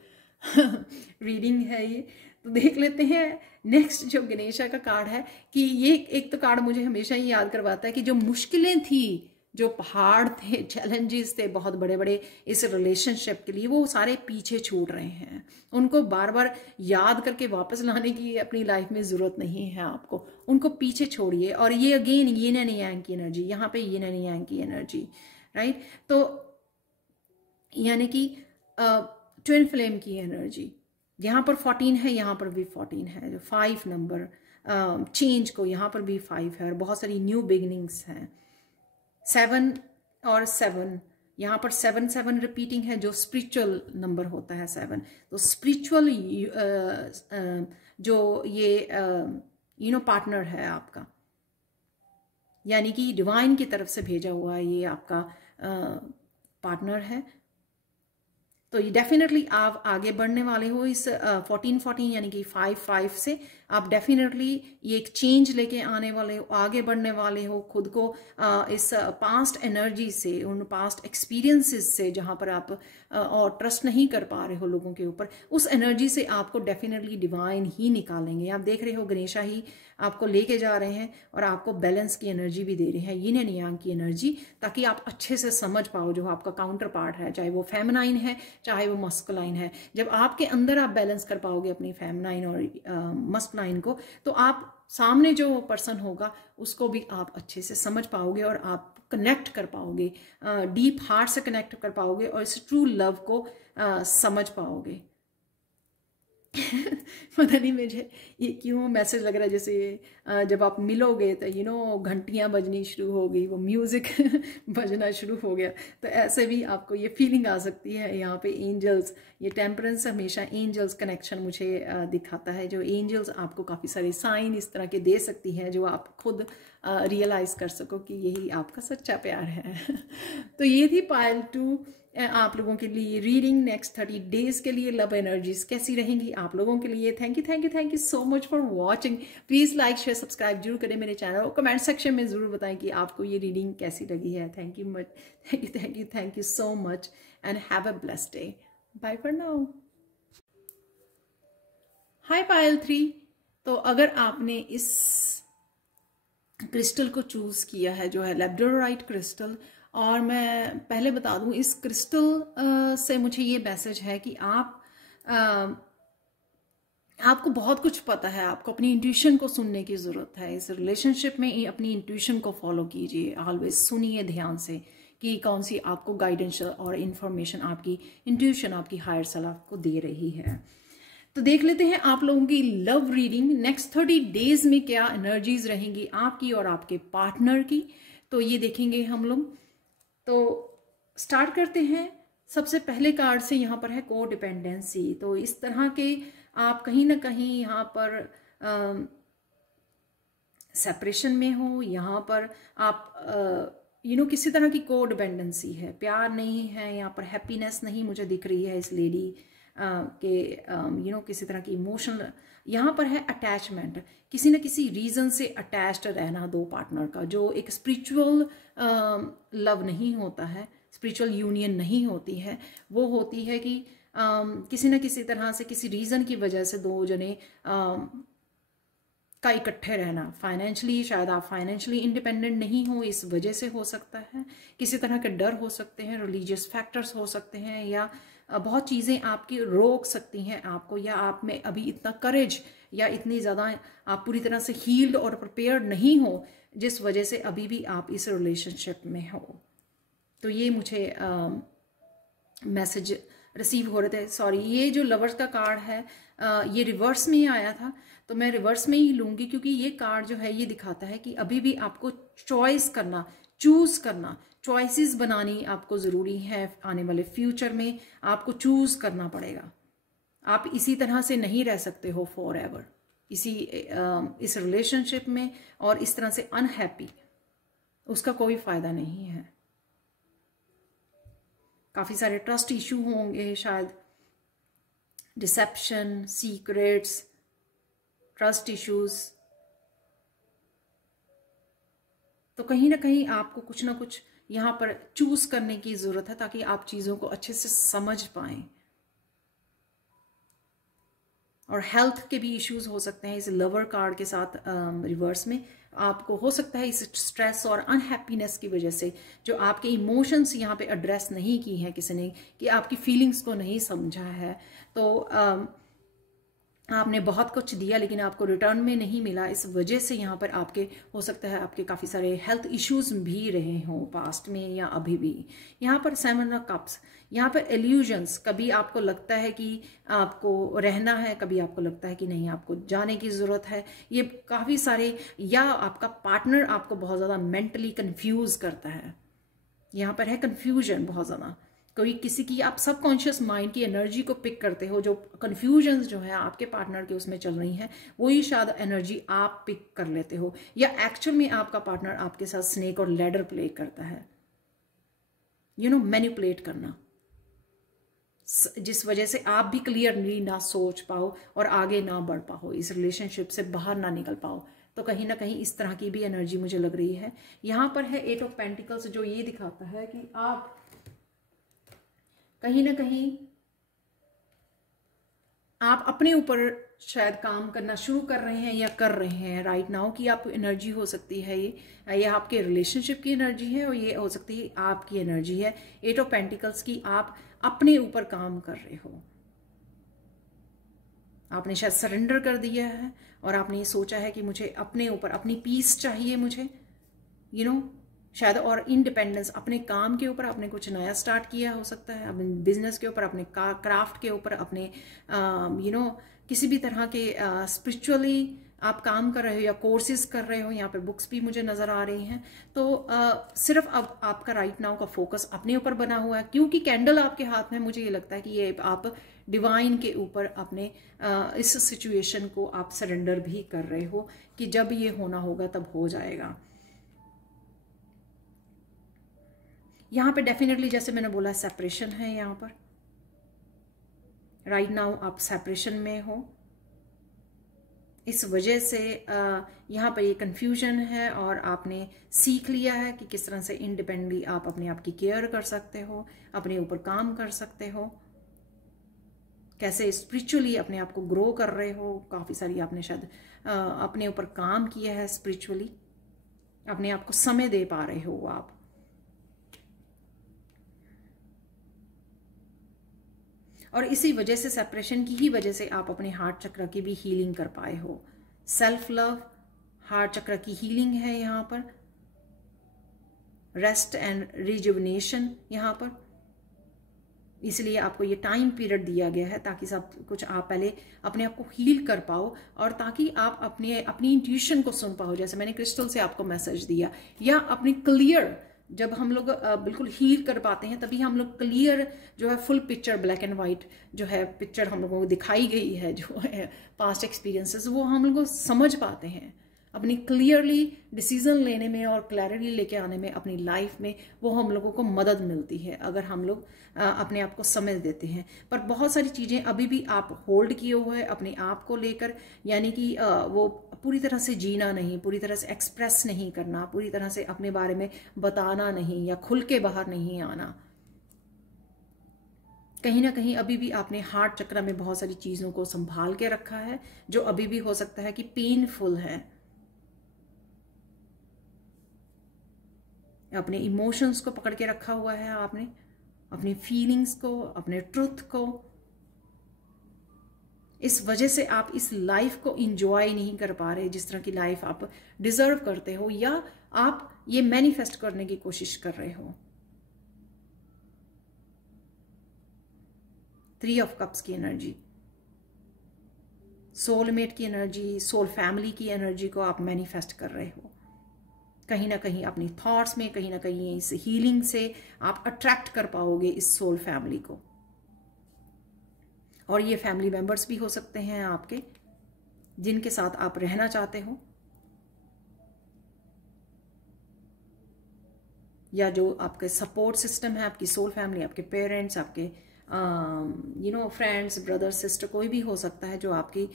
रीडिंग है ये। तो देख लेते हैं नेक्स्ट जो गणेशा का कार्ड है, कि ये एक तो कार्ड मुझे हमेशा ही याद करवाता है कि जो मुश्किलें थी, जो पहाड़ थे, चैलेंजेस थे बहुत बड़े बड़े इस रिलेशनशिप के लिए, वो सारे पीछे छूट रहे हैं। उनको बार बार याद करके वापस लाने की अपनी लाइफ में ज़रूरत नहीं है आपको, उनको पीछे छोड़िए। और ये अगेन यिन एंड यांग की एनर्जी, यहाँ पे यिन एंड यांग की एनर्जी, राइट। तो यानी कि ट्विन फ्लेम की एनर्जी, यहाँ पर 14 है, यहाँ पर भी 14 है, जो 5 नंबर चेंज को, यहाँ पर भी 5 है और बहुत सारी न्यू बिगनिंग्स हैं। 7 और 7, यहाँ पर 7 रिपीटिंग है, जो स्पिरिचुअल नंबर होता है 7। तो स्पिरिचुअल जो ये पार्टनर है आपका, यानी कि डिवाइन की तरफ से भेजा हुआ ये आपका पार्टनर है। तो ये डेफिनेटली आप आगे बढ़ने वाले हो इस 14 यानी कि 5 से आप डेफिनेटली ये एक चेंज लेके आने वाले हो, आगे बढ़ने वाले हो खुद को इस पास्ट एनर्जी से, उन पास्ट एक्सपीरियंसेस से जहाँ पर आप और ट्रस्ट नहीं कर पा रहे हो लोगों के ऊपर, उस एनर्जी से आपको डेफिनेटली डिवाइन ही निकालेंगे। आप देख रहे हो गणेशा ही आपको लेके जा रहे हैं और आपको बैलेंस की एनर्जी भी दे रहे हैं, यिन एंड यांग की एनर्जी, ताकि आप अच्छे से समझ पाओ जो आपका काउंटर पार्ट है, चाहे वो फेमिनाइन है चाहे वो मस्कुलाइन है। जब आपके अंदर आप बैलेंस कर पाओगे अपनी फेमिनाइन और मस्कुलाइन को, तो आप सामने जो पर्सन होगा उसको भी आप अच्छे से समझ पाओगे और आप कनेक्ट कर पाओगे, डीप हार्ट से कनेक्ट कर पाओगे और इस ट्रू लव को समझ पाओगे। पता नहीं मुझे ये क्यों मैसेज लग रहा है, जैसे जब आप मिलोगे तो घंटियां बजनी शुरू हो गई, वो म्यूजिक बजना शुरू हो गया, तो ऐसे भी आपको ये फीलिंग आ सकती है। यहाँ पे एंजल्स, ये टेम्परेंस हमेशा एंजल्स कनेक्शन मुझे दिखाता है, जो एंजल्स आपको काफ़ी सारे साइन इस तरह के दे सकती हैं जो आप खुद रियलाइज़ कर सको कि यही आपका सच्चा प्यार है। तो ये थी पायल 2 आप लोगों के लिए रीडिंग। नेक्स्ट 30 डेज के लिए लव एनर्जीज कैसी रहेंगी आप लोगों के लिए। Thank you so much for watching. Please like share subscribe जरूर करें मेरे चैनल और कमेंट सेक्शन में ज़रूर बताएं कि आपको ये रीडिंग कैसी लगी है। Thank you so much and have a blessed day. Bye for now. Hi Payal 3। तो अगर आपने इस क्रिस्टल को चूज किया है जो है लैब्राडोराइट क्रिस्टल, और मैं पहले बता दूं इस क्रिस्टल से मुझे ये मैसेज है कि आपको बहुत कुछ पता है, आपको अपनी इंट्यूशन को सुनने की ज़रूरत है। इस रिलेशनशिप में अपनी इंट्यूशन को फॉलो कीजिए, ऑलवेज सुनिए ध्यान से कि कौन सी आपको गाइडेंस और इन्फॉर्मेशन आपकी इंट्यूशन, आपकी हायर सेल्फ आपको दे रही है। तो देख लेते हैं आप लोगों की लव रीडिंग नेक्स्ट 30 डेज में क्या एनर्जीज रहेंगी आपकी और आपके पार्टनर की, तो ये देखेंगे हम लोग। तो स्टार्ट करते हैं सबसे पहले कार्ड से। यहाँ पर है को डिपेंडेंसी। तो इस तरह के आप कहीं ना कहीं यहाँ पर सेपरेशन में हो, यहाँ पर आप किसी तरह की को डिपेंडेंसी है, प्यार नहीं है, यहाँ पर हैप्पीनेस नहीं मुझे दिख रही है इस लेडी के किसी तरह की इमोशनल। यहाँ पर है अटैचमेंट, किसी न किसी रीजन से अटैच्ड रहना दो पार्टनर का, जो एक स्पिरिचुअल लव नहीं होता है, स्पिरिचुअल यूनियन नहीं होती है। वो होती है कि किसी न किसी तरह से, किसी रीजन की वजह से दो जने का इकट्ठे रहना। फाइनेंशियली शायद आप फाइनेंशियली इंडिपेंडेंट नहीं हो, इस वजह से हो सकता है। किसी तरह के डर हो सकते हैं, रिलीजियस फैक्टर्स हो सकते हैं, या बहुत चीज़ें आपकी रोक सकती हैं आपको, या आप में अभी इतना करेज या इतनी ज़्यादा आप पूरी तरह से हील्ड और प्रिपेयर्ड नहीं हो, जिस वजह से अभी भी आप इस रिलेशनशिप में हो। तो ये मुझे मैसेज रिसीव हो रहे थे। सॉरी, ये जो लवर्स का कार्ड है ये रिवर्स में ही आया था, तो मैं रिवर्स में ही लूँगी, क्योंकि ये कार्ड जो है ये दिखाता है कि अभी भी आपको चॉइस करना, चूज़ करना, चॉइसेस बनानी आपको ज़रूरी है। आने वाले फ्यूचर में आपको चूज़ करना पड़ेगा। आप इसी तरह से नहीं रह सकते हो फॉर एवर इस रिलेशनशिप में, और इस तरह से अनहैप्पी, उसका कोई फ़ायदा नहीं है। काफ़ी सारे ट्रस्ट इशू होंगे शायद, डिसेप्शन, सीक्रेट्स, ट्रस्ट इश्यूज। तो कहीं ना कहीं आपको कुछ ना कुछ यहाँ पर चूज करने की जरूरत है ताकि आप चीजों को अच्छे से समझ पाएं। और हेल्थ के भी इश्यूज हो सकते हैं इस लवर कार्ड के साथ रिवर्स में। आपको हो सकता है इस स्ट्रेस और अनहैप्पीनेस की वजह से जो आपके इमोशंस यहाँ पे एड्रेस नहीं की हैं किसी ने, कि आपकी फीलिंग्स को नहीं समझा है, तो आपने बहुत कुछ दिया लेकिन आपको रिटर्न में नहीं मिला। इस वजह से यहाँ पर आपके हो सकता है आपके काफ़ी सारे हेल्थ इश्यूज भी रहे हों पास्ट में या अभी भी। यहाँ पर 7 ऑफ कप्स, यहाँ पर इल्यूजन्स, कभी आपको लगता है कि आपको रहना है, कभी आपको लगता है कि नहीं आपको जाने की ज़रूरत है। ये काफ़ी सारे, या आपका पार्टनर आपको बहुत ज़्यादा मेंटली कंफ्यूज करता है। यहाँ पर है कंफ्यूजन बहुत ज़्यादा, कोई किसी की आप सबकॉन्शियस माइंड की एनर्जी को पिक करते हो, जो कन्फ्यूजन्स जो है आपके पार्टनर के उसमें चल रही हैं, वही शायद एनर्जी आप पिक कर लेते हो, या एक्चुअल में आपका पार्टनर आपके साथ स्नेक और लैडर प्ले करता है, मैनिपुलेट करना, जिस वजह से आप भी क्लियरली ना सोच पाओ और आगे ना बढ़ पाओ, इस रिलेशनशिप से बाहर ना निकल पाओ। तो कहीं ना कहीं इस तरह की भी एनर्जी मुझे लग रही है। यहाँ पर है 8 ऑफ पेंटिकल्स, जो ये दिखाता है कि आप कहीं ना कहीं आप अपने ऊपर शायद काम करना शुरू कर रहे हैं या कर रहे हैं राइट नाउ, की आप एनर्जी हो सकती है ये आपके रिलेशनशिप की एनर्जी है और ये हो सकती है आपकी एनर्जी है 8 ऑफ पेंटिकल्स की। आप अपने ऊपर काम कर रहे हो, आपने शायद सरेंडर कर दिया है और आपने ये सोचा है कि मुझे अपने ऊपर अपनी पीस चाहिए, मुझे शायद, और इंडिपेंडेंस, अपने काम के ऊपर आपने कुछ नया स्टार्ट किया हो सकता है, अपने बिजनेस के ऊपर, अपने क्राफ्ट के ऊपर, अपने किसी भी तरह के स्पिरिचुअली आप काम कर रहे हो या कोर्सेज कर रहे हो। यहाँ पे बुक्स भी मुझे नजर आ रही हैं। तो सिर्फ अब आपका राइट नाउ का फोकस अपने ऊपर बना हुआ है, क्योंकि कैंडल आपके हाथ में, मुझे ये लगता है कि ये आप डिवाइन के ऊपर अपने इस सिचुएशन को आप सरेंडर भी कर रहे हो कि जब ये होना होगा तब हो जाएगा। यहाँ पे डेफिनेटली जैसे मैंने बोला सेपरेशन है, यहाँ पर राइट नाउ आप सेपरेशन में हो, इस वजह से यहाँ पर ये कंफ्यूजन है और आपने सीख लिया है कि किस तरह से इंडिपेंडेंटली आप अपने आप की केयर कर सकते हो, अपने ऊपर काम कर सकते हो, कैसे स्पिरिचुअली अपने आप को ग्रो कर रहे हो। काफ़ी सारी आपने शायद अपने ऊपर काम किया है स्पिरिचुअली, अपने आप को समय दे पा रहे हो आप। और इसी वजह से, सेपरेशन की ही वजह से आप अपने हार्ट चक्र की भी हीलिंग कर पाए हो। सेल्फ लव, हार्ट चक्र की हीलिंग है यहाँ पर, रेस्ट एंड रिजुविनेशन यहाँ पर। इसलिए आपको ये टाइम पीरियड दिया गया है ताकि सब कुछ आप पहले अपने आप को हील कर पाओ और ताकि आप अपनी इंट्यूशन को सुन पाओ, जैसे मैंने क्रिस्टल से आपको मैसेज दिया, या अपनी क्लियर, जब हम लोग बिल्कुल हील कर पाते हैं तभी हम लोग क्लियर जो है full picture, black and white जो है पिक्चर हम लोगों को दिखाई गई है, जो है पास्ट एक्सपीरियंसेस, वो हम लोग समझ पाते हैं। अपनी क्लियरली डिसीजन लेने में और क्लैरिटी लेके आने में अपनी लाइफ में वो हम लोगों को मदद मिलती है अगर हम लोग अपने आप को समझ देते हैं। पर बहुत सारी चीज़ें अभी भी आप होल्ड किए हुए हैं अपने आप को लेकर, यानी कि वो पूरी तरह से जीना नहीं, पूरी तरह से एक्सप्रेस नहीं करना, पूरी तरह से अपने बारे में बताना नहीं या खुल के बाहर नहीं आना। कहीं ना कहीं अभी भी आपने हार्ट चक्र में बहुत सारी चीज़ों को संभाल के रखा है जो अभी भी हो सकता है कि पेनफुल है। अपने इमोशंस को पकड़ के रखा हुआ है आपने, अपनी फीलिंग्स को, अपने ट्रुथ को। इस वजह से आप इस लाइफ को इंजॉय नहीं कर पा रहे जिस तरह की लाइफ आप डिजर्व करते हो, या आप ये मैनिफेस्ट करने की कोशिश कर रहे हो। 3 ऑफ कप्स की एनर्जी, सोलमेट की एनर्जी, सोल फैमिली की एनर्जी को आप मैनिफेस्ट कर रहे हो। कहीं ना कहीं अपनी थॉट्स में, कहीं ना कहीं इस हीलिंग से आप अट्रैक्ट कर पाओगे इस सोल फैमिली को। और ये फैमिली मेंबर्स भी हो सकते हैं आपके, जिनके साथ आप रहना चाहते हो, या जो आपके सपोर्ट सिस्टम है, आपकी सोल फैमिली, आपके पेरेंट्स, आपके फ्रेंड्स, ब्रदर, सिस्टर, कोई भी हो सकता है जो आपकी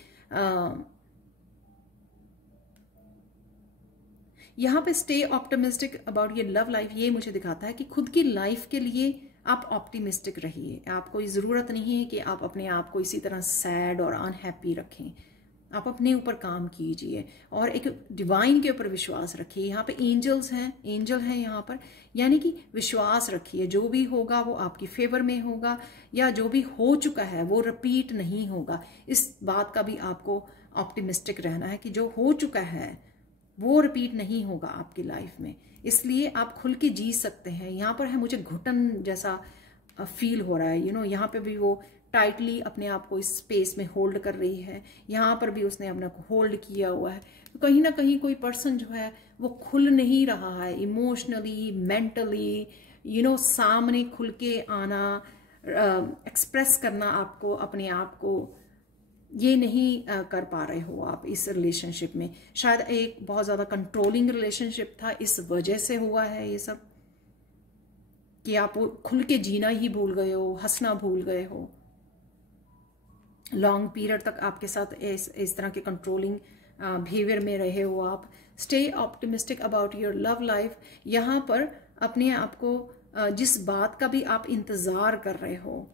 यहाँ पे stay optimistic about your love life, ये मुझे दिखाता है कि खुद की लाइफ के लिए आप ऑप्टिमिस्टिक रहिए। आपको ज़रूरत नहीं है कि आप अपने आप को इसी तरह सैड और अनहैप्पी रखें। आप अपने ऊपर काम कीजिए और एक डिवाइन के ऊपर विश्वास रखिए। यहाँ पे एंजल हैं यहाँ पर, यानी कि विश्वास रखिए, जो भी होगा वो आपकी फेवर में होगा, या जो भी हो चुका है वो रिपीट नहीं होगा। इस बात का भी आपको ऑप्टिमिस्टिक रहना है कि जो हो चुका है वो रिपीट नहीं होगा आपकी लाइफ में, इसलिए आप खुल के जी सकते हैं। यहाँ पर है मुझे घुटन जैसा फील हो रहा है, यहाँ पे भी वो टाइटली अपने आप को इस स्पेस में होल्ड कर रही है, यहाँ पर भी उसने अपने को होल्ड किया हुआ है। तो कहीं ना कहीं कोई पर्सन जो है वो खुल नहीं रहा है इमोशनली, मेंटली, सामने खुल के आना, एक्सप्रेस करना आपको अपने आप को, ये नहीं कर पा रहे हो आप इस रिलेशनशिप में। शायद एक बहुत ज़्यादा कंट्रोलिंग रिलेशनशिप था, इस वजह से हुआ है ये सब कि आप खुल के जीना ही भूल गए हो, हंसना भूल गए हो। लॉन्ग पीरियड तक आपके साथ इस तरह के कंट्रोलिंग बिहेवियर में रहे हो आप। Stay optimistic about your love life. यहाँ पर अपने आप को जिस बात का भी आप इंतज़ार कर रहे हो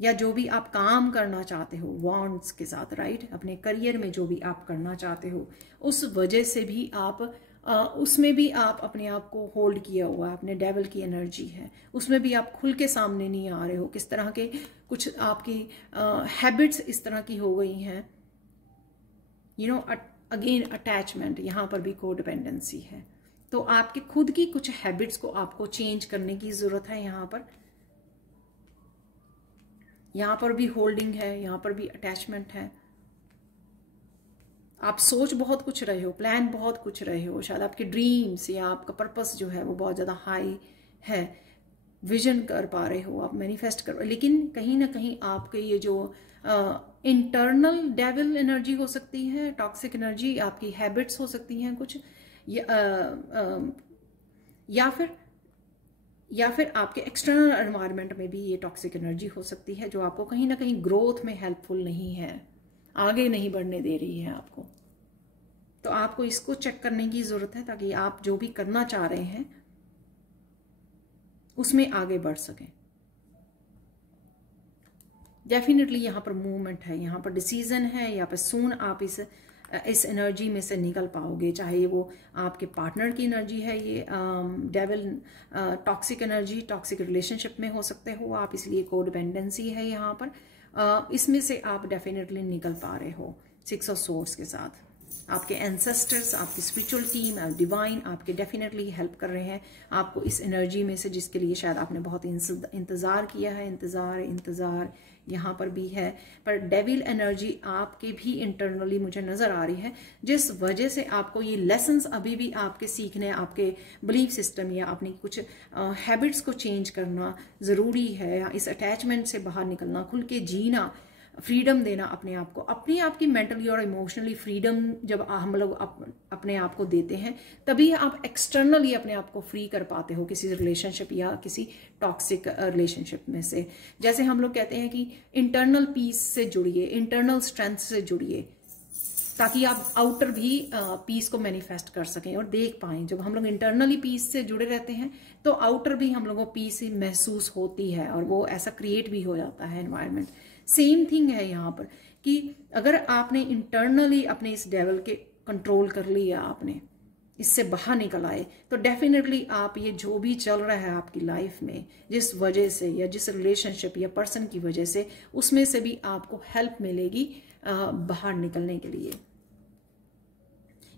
या जो भी आप काम करना चाहते हो वांट्स के साथ, राइट, अपने करियर में जो भी आप करना चाहते हो, उस वजह से भी आप उसमें भी आप अपने आप को होल्ड किया हुआ है, अपने डेविल की एनर्जी है, उसमें भी आप खुल के सामने नहीं आ रहे हो। किस तरह के कुछ आपकी हैबिट्स इस तरह की हो गई हैं, अगेन अटैचमेंट, यहाँ पर भी कोडिपेंडेंसी है। तो आपके खुद की कुछ हैबिट्स को आपको चेंज करने की ज़रूरत है। यहाँ पर भी होल्डिंग है, यहाँ पर भी अटैचमेंट है। आप सोच बहुत कुछ रहे हो, प्लान बहुत कुछ रहे हो, शायद आपके ड्रीम्स या आपका पर्पस जो है वो बहुत ज़्यादा हाई है, विजन कर पा रहे हो, आप मैनिफेस्ट कर, लेकिन कहीं ना कहीं आपके ये जो इंटरनल डेविल एनर्जी हो सकती है, टॉक्सिक एनर्जी, आपकी हैबिट्स हो सकती हैं कुछ, या फिर आपके एक्सटर्नल एनवायरनमेंट में भी ये टॉक्सिक एनर्जी हो सकती है जो आपको कहीं ना कहीं ग्रोथ में हेल्पफुल नहीं है, आगे नहीं बढ़ने दे रही है आपको। तो आपको इसको चेक करने की ज़रूरत है ताकि आप जो भी करना चाह रहे हैं उसमें आगे बढ़ सकें। डेफिनेटली यहाँ पर मूवमेंट है, यहाँ पर डिसीजन है, यहाँ पर सून आप इस एनर्जी में से निकल पाओगे। चाहे वो आपके पार्टनर की एनर्जी है, ये devil toxic energy, toxic relationship में हो सकते हो आप, इसलिए कोडिपेंडेंसी है यहाँ पर। इसमें से आप डेफिनेटली निकल पा रहे हो 6 ऑफ सोर्ड्स के साथ। आपके एंसेस्टर्स, आपकी स्पिरिचुअल टीम, डिवाइन आपके डेफिनेटली हेल्प कर रहे हैं आपको इस एनर्जी में से, जिसके लिए शायद आपने बहुत इंतज़ार किया है। इंतज़ार यहाँ पर भी है, पर डेविल एनर्जी आपके भी इंटरनली मुझे नज़र आ रही है, जिस वजह से आपको ये लेसन्स अभी भी आपके सीखने, आपके बिलीफ सिस्टम या अपनी कुछ हैबिट्स को चेंज करना ज़रूरी है, या इस अटैचमेंट से बाहर निकलना, खुल के जीना, फ्रीडम देना अपने आप को। अपने आप की मेंटली और इमोशनली फ्रीडम जब हम लोग अपने आप को देते हैं, तभी आप एक्सटर्नली अपने आप को फ्री कर पाते हो किसी रिलेशनशिप या किसी टॉक्सिक रिलेशनशिप में से। जैसे हम लोग कहते हैं कि इंटरनल पीस से जुड़िए, इंटरनल स्ट्रेंथ से जुड़िए, ताकि आप आउटर भी पीस को मैनिफेस्ट कर सकें और देख पाएं। जब हम लोग इंटरनली पीस से जुड़े रहते हैं तो आउटर भी हम लोगों को पीस महसूस होती है और वो ऐसा क्रिएट भी हो जाता है एनवायरनमेंट। सेम थिंग है यहाँ पर कि अगर आपने इंटरनली अपने इस डेविल के कंट्रोल कर लिया, आपने इससे बाहर निकल आए, तो डेफिनेटली आप ये जो भी चल रहा है आपकी लाइफ में, जिस वजह से या जिस रिलेशनशिप या पर्सन की वजह से, उसमें से भी आपको हेल्प मिलेगी बाहर निकलने के लिए।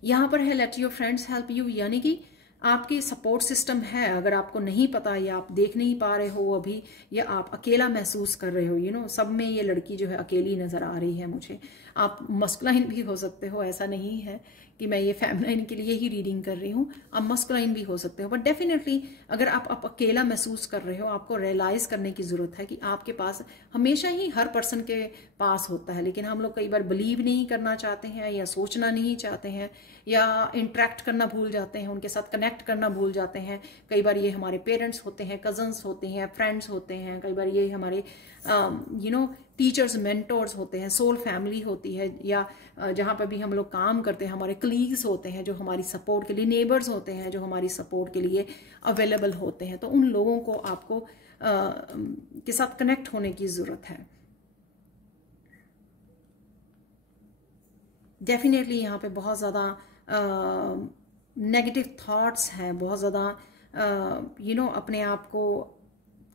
यहाँ पर है let your friends help you, यानी कि आपकी सपोर्ट सिस्टम है। अगर आपको नहीं पता या आप देख नहीं पा रहे हो अभी, या आप अकेला महसूस कर रहे हो, सब में ये लड़की जो है अकेली नज़र आ रही है मुझे। आप मस्कुलाइन भी हो सकते हो, ऐसा नहीं है कि मैं ये फेमिनाइन के लिए ही रीडिंग कर रही हूँ, आप मस्कुलाइन भी हो सकते हो। बट डेफिनेटली अगर आप अकेला महसूस कर रहे हो, आपको रियलाइज करने की ज़रूरत है कि आपके पास हमेशा ही हर पर्सन के पास होता है, लेकिन हम लोग कई बार बिलीव नहीं करना चाहते हैं या सोचना नहीं चाहते हैं या इंटरेक्ट करना भूल जाते हैं, उनके साथ कनेक्ट करना भूल जाते हैं। कई बार ये हमारे पेरेंट्स होते हैं, कजन्स होते हैं, फ्रेंड्स होते हैं, कई बार ये हमारे टीचर्स, मेंटोर्स होते हैं, सोल फैमिली होती है, या जहाँ पर भी हम लोग काम करते हैं हमारे कलीग्स होते हैं जो हमारी सपोर्ट के लिए, नेबर्स होते हैं जो हमारी सपोर्ट के लिए अवेलेबल होते हैं। तो उन लोगों को आपको के साथ कनेक्ट होने की ज़रूरत है। डेफिनेटली यहाँ पे बहुत ज़्यादा नेगेटिव थॉट्स हैं, बहुत ज़्यादा अपने आप को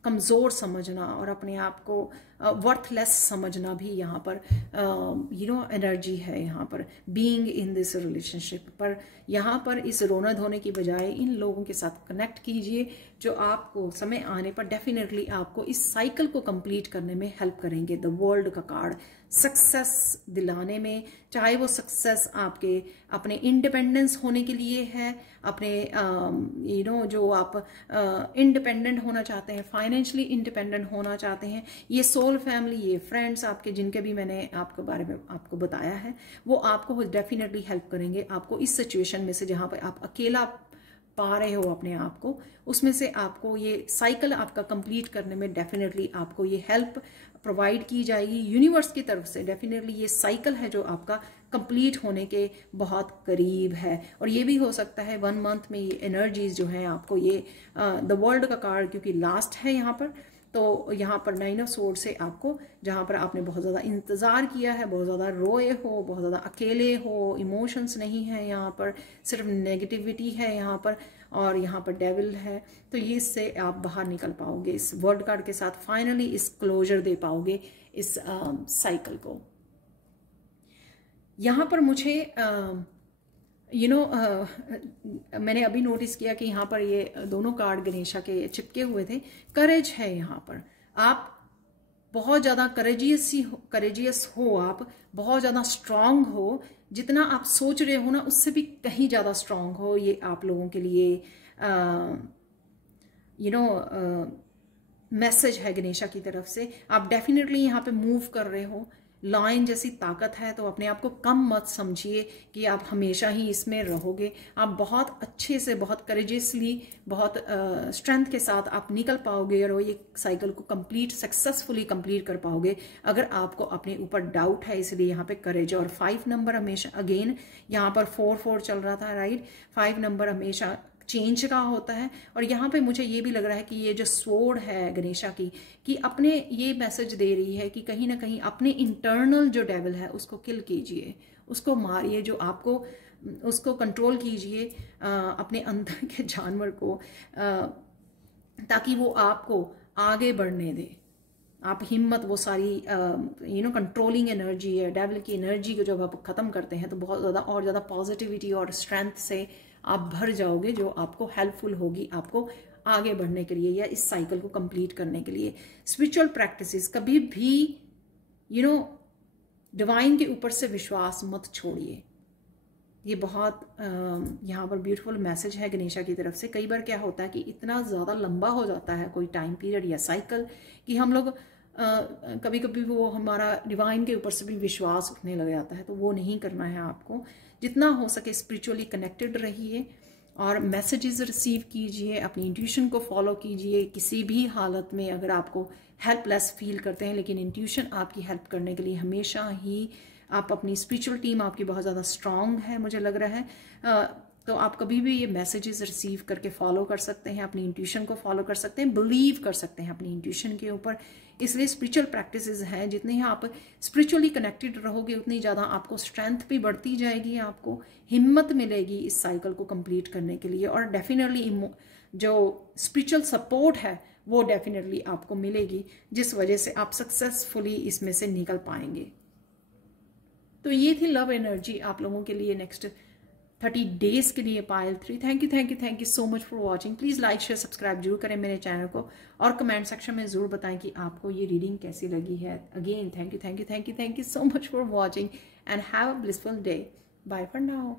कमज़ोर समझना और अपने आप को वर्थलेस समझना भी यहाँ पर एनर्जी है यहाँ पर बीइंग इन दिस रिलेशनशिप। पर यहाँ पर इस रोना धोने की बजाय इन लोगों के साथ कनेक्ट कीजिए जो आपको समय आने पर डेफिनेटली आपको इस साइकिल को कंप्लीट करने में हेल्प करेंगे। द वर्ल्ड का कार्ड सक्सेस दिलाने में, चाहे वो सक्सेस आपके अपने इंडिपेंडेंस होने के लिए है, अपने जो आप इंडिपेंडेंट होना चाहते हैं, फाइनेंशियली इंडिपेंडेंट होना चाहते हैं, ये सोल फैमिली, ये फ्रेंड्स आपके जिनके भी मैंने आपके बारे में आपको बताया है, वो आपको डेफिनेटली हेल्प करेंगे। आपको इस सिचुएशन में से जहाँ पर आप अकेला पा रहे हो अपने आप को, उसमें से आपको ये साइकिल आपका कंप्लीट करने में डेफिनेटली आपको ये हेल्प प्रोवाइड की जाएगी यूनिवर्स की तरफ से। डेफिनेटली ये साइकिल है जो आपका कंप्लीट होने के बहुत करीब है। और ये भी हो सकता है 1 मंथ में ये एनर्जीज जो है आपको ये द वर्ल्ड का कार्ड क्योंकि लास्ट है यहाँ पर, तो यहाँ पर 9 ऑफ सोर्ड से आपको, जहाँ पर आपने बहुत ज़्यादा इंतज़ार किया है, बहुत ज़्यादा रोए हो, बहुत ज़्यादा अकेले हो, इमोशंस नहीं है यहाँ पर, सिर्फ नेगेटिविटी है यहाँ पर, और यहाँ पर डेविल है, तो ये इससे आप बाहर निकल पाओगे। इस वर्ल्ड कार्ड के साथ फाइनली इस क्लोजर दे पाओगे इस साइकिल को। यहाँ पर मुझे मैंने अभी नोटिस किया कि यहाँ पर ये दोनों कार्ड गणेशा के चिपके हुए थे। करेज है यहाँ पर, आप बहुत ज़्यादा करेजियस हो, आप बहुत ज़्यादा स्ट्रांग हो, जितना आप सोच रहे हो ना उससे भी कहीं ज़्यादा स्ट्रांग हो। ये आप लोगों के लिए मैसेज है गणेशा की तरफ से। आप डेफिनेटली यहाँ पे मूव कर रहे हो, लाइन जैसी ताकत है, तो अपने आप को कम मत समझिए कि आप हमेशा ही इसमें रहोगे। आप बहुत अच्छे से, बहुत करेजियसली, बहुत स्ट्रेंथ के साथ आप निकल पाओगे और ये साइकिल को सक्सेसफुली कंप्लीट कर पाओगे। अगर आपको अपने ऊपर डाउट है, इसलिए यहाँ पे करेज। और 5 नंबर हमेशा, अगेन यहाँ पर 4-4 चल रहा था, राइट। 5 नंबर हमेशा चेंज का होता है। और यहाँ पे मुझे ये भी लग रहा है कि ये जो स्वॉर्ड है गणेशा की, कि अपने ये मैसेज दे रही है कि कहीं ना कहीं अपने इंटरनल जो डेविल है उसको किल कीजिए, उसको मारिए, जो आपको उसको कंट्रोल कीजिए, अपने अंदर के जानवर को, ताकि वो आपको आगे बढ़ने दे। आप हिम्मत, वो सारी कंट्रोलिंग एनर्जी है, डेविल की एनर्जी को जब आप खत्म करते हैं तो बहुत ज़्यादा और ज़्यादा पॉजिटिविटी और स्ट्रेंथ से आप भर जाओगे, जो आपको हेल्पफुल होगी आपको आगे बढ़ने के लिए या इस साइकिल को कंप्लीट करने के लिए। स्पिरिचुअल प्रैक्टिसेस, कभी भी डिवाइन के ऊपर से विश्वास मत छोड़िए। ये बहुत यहाँ पर ब्यूटीफुल मैसेज है गणेशा की तरफ से। कई बार क्या होता है कि इतना ज़्यादा लंबा हो जाता है कोई टाइम पीरियड या साइकिल कि हम लोग कभी कभी वो हमारा डिवाइन के ऊपर से भी विश्वास उठने लग जाता है। तो वो नहीं करना है आपको। जितना हो सके स्पिरिचुअली कनेक्टेड रहिए और मैसेजेस रिसीव कीजिए, अपनी इंट्यूशन को फॉलो कीजिए। किसी भी हालत में अगर आपको हेल्पलेस फील करते हैं, लेकिन इंट्यूशन आपकी हेल्प करने के लिए हमेशा ही, आप अपनी स्पिरिचुअल टीम आपकी बहुत ज़्यादा स्ट्रांग है मुझे लग रहा है, तो आप कभी भी ये मैसेजेस रिसीव करके फॉलो कर सकते हैं, अपनी इंट्यूशन को फॉलो कर सकते हैं, बिलीव कर सकते हैं अपनी इंट्यूशन के ऊपर। इसलिए स्पिरिचुअल प्रैक्टिसेस हैं, जितने ही आप स्पिरिचुअली कनेक्टेड रहोगे उतनी ज़्यादा आपको स्ट्रेंथ भी बढ़ती जाएगी, आपको हिम्मत मिलेगी इस साइकिल को कंप्लीट करने के लिए। और डेफिनेटली जो स्पिरिचुअल सपोर्ट है वो डेफिनेटली आपको मिलेगी, जिस वजह से आप सक्सेसफुली इसमें से निकल पाएंगे। तो ये थी लव एनर्जी आप लोगों के लिए नेक्स्ट 30 डेज के लिए पायल 3। Thank you so much for watching. Please like share subscribe जरूर करें मेरे चैनल को, और कमेंट सेक्शन में ज़रूर बताएं कि आपको ये रीडिंग कैसी लगी है। Again thank you so much for watching and have a blissful day. Bye for now.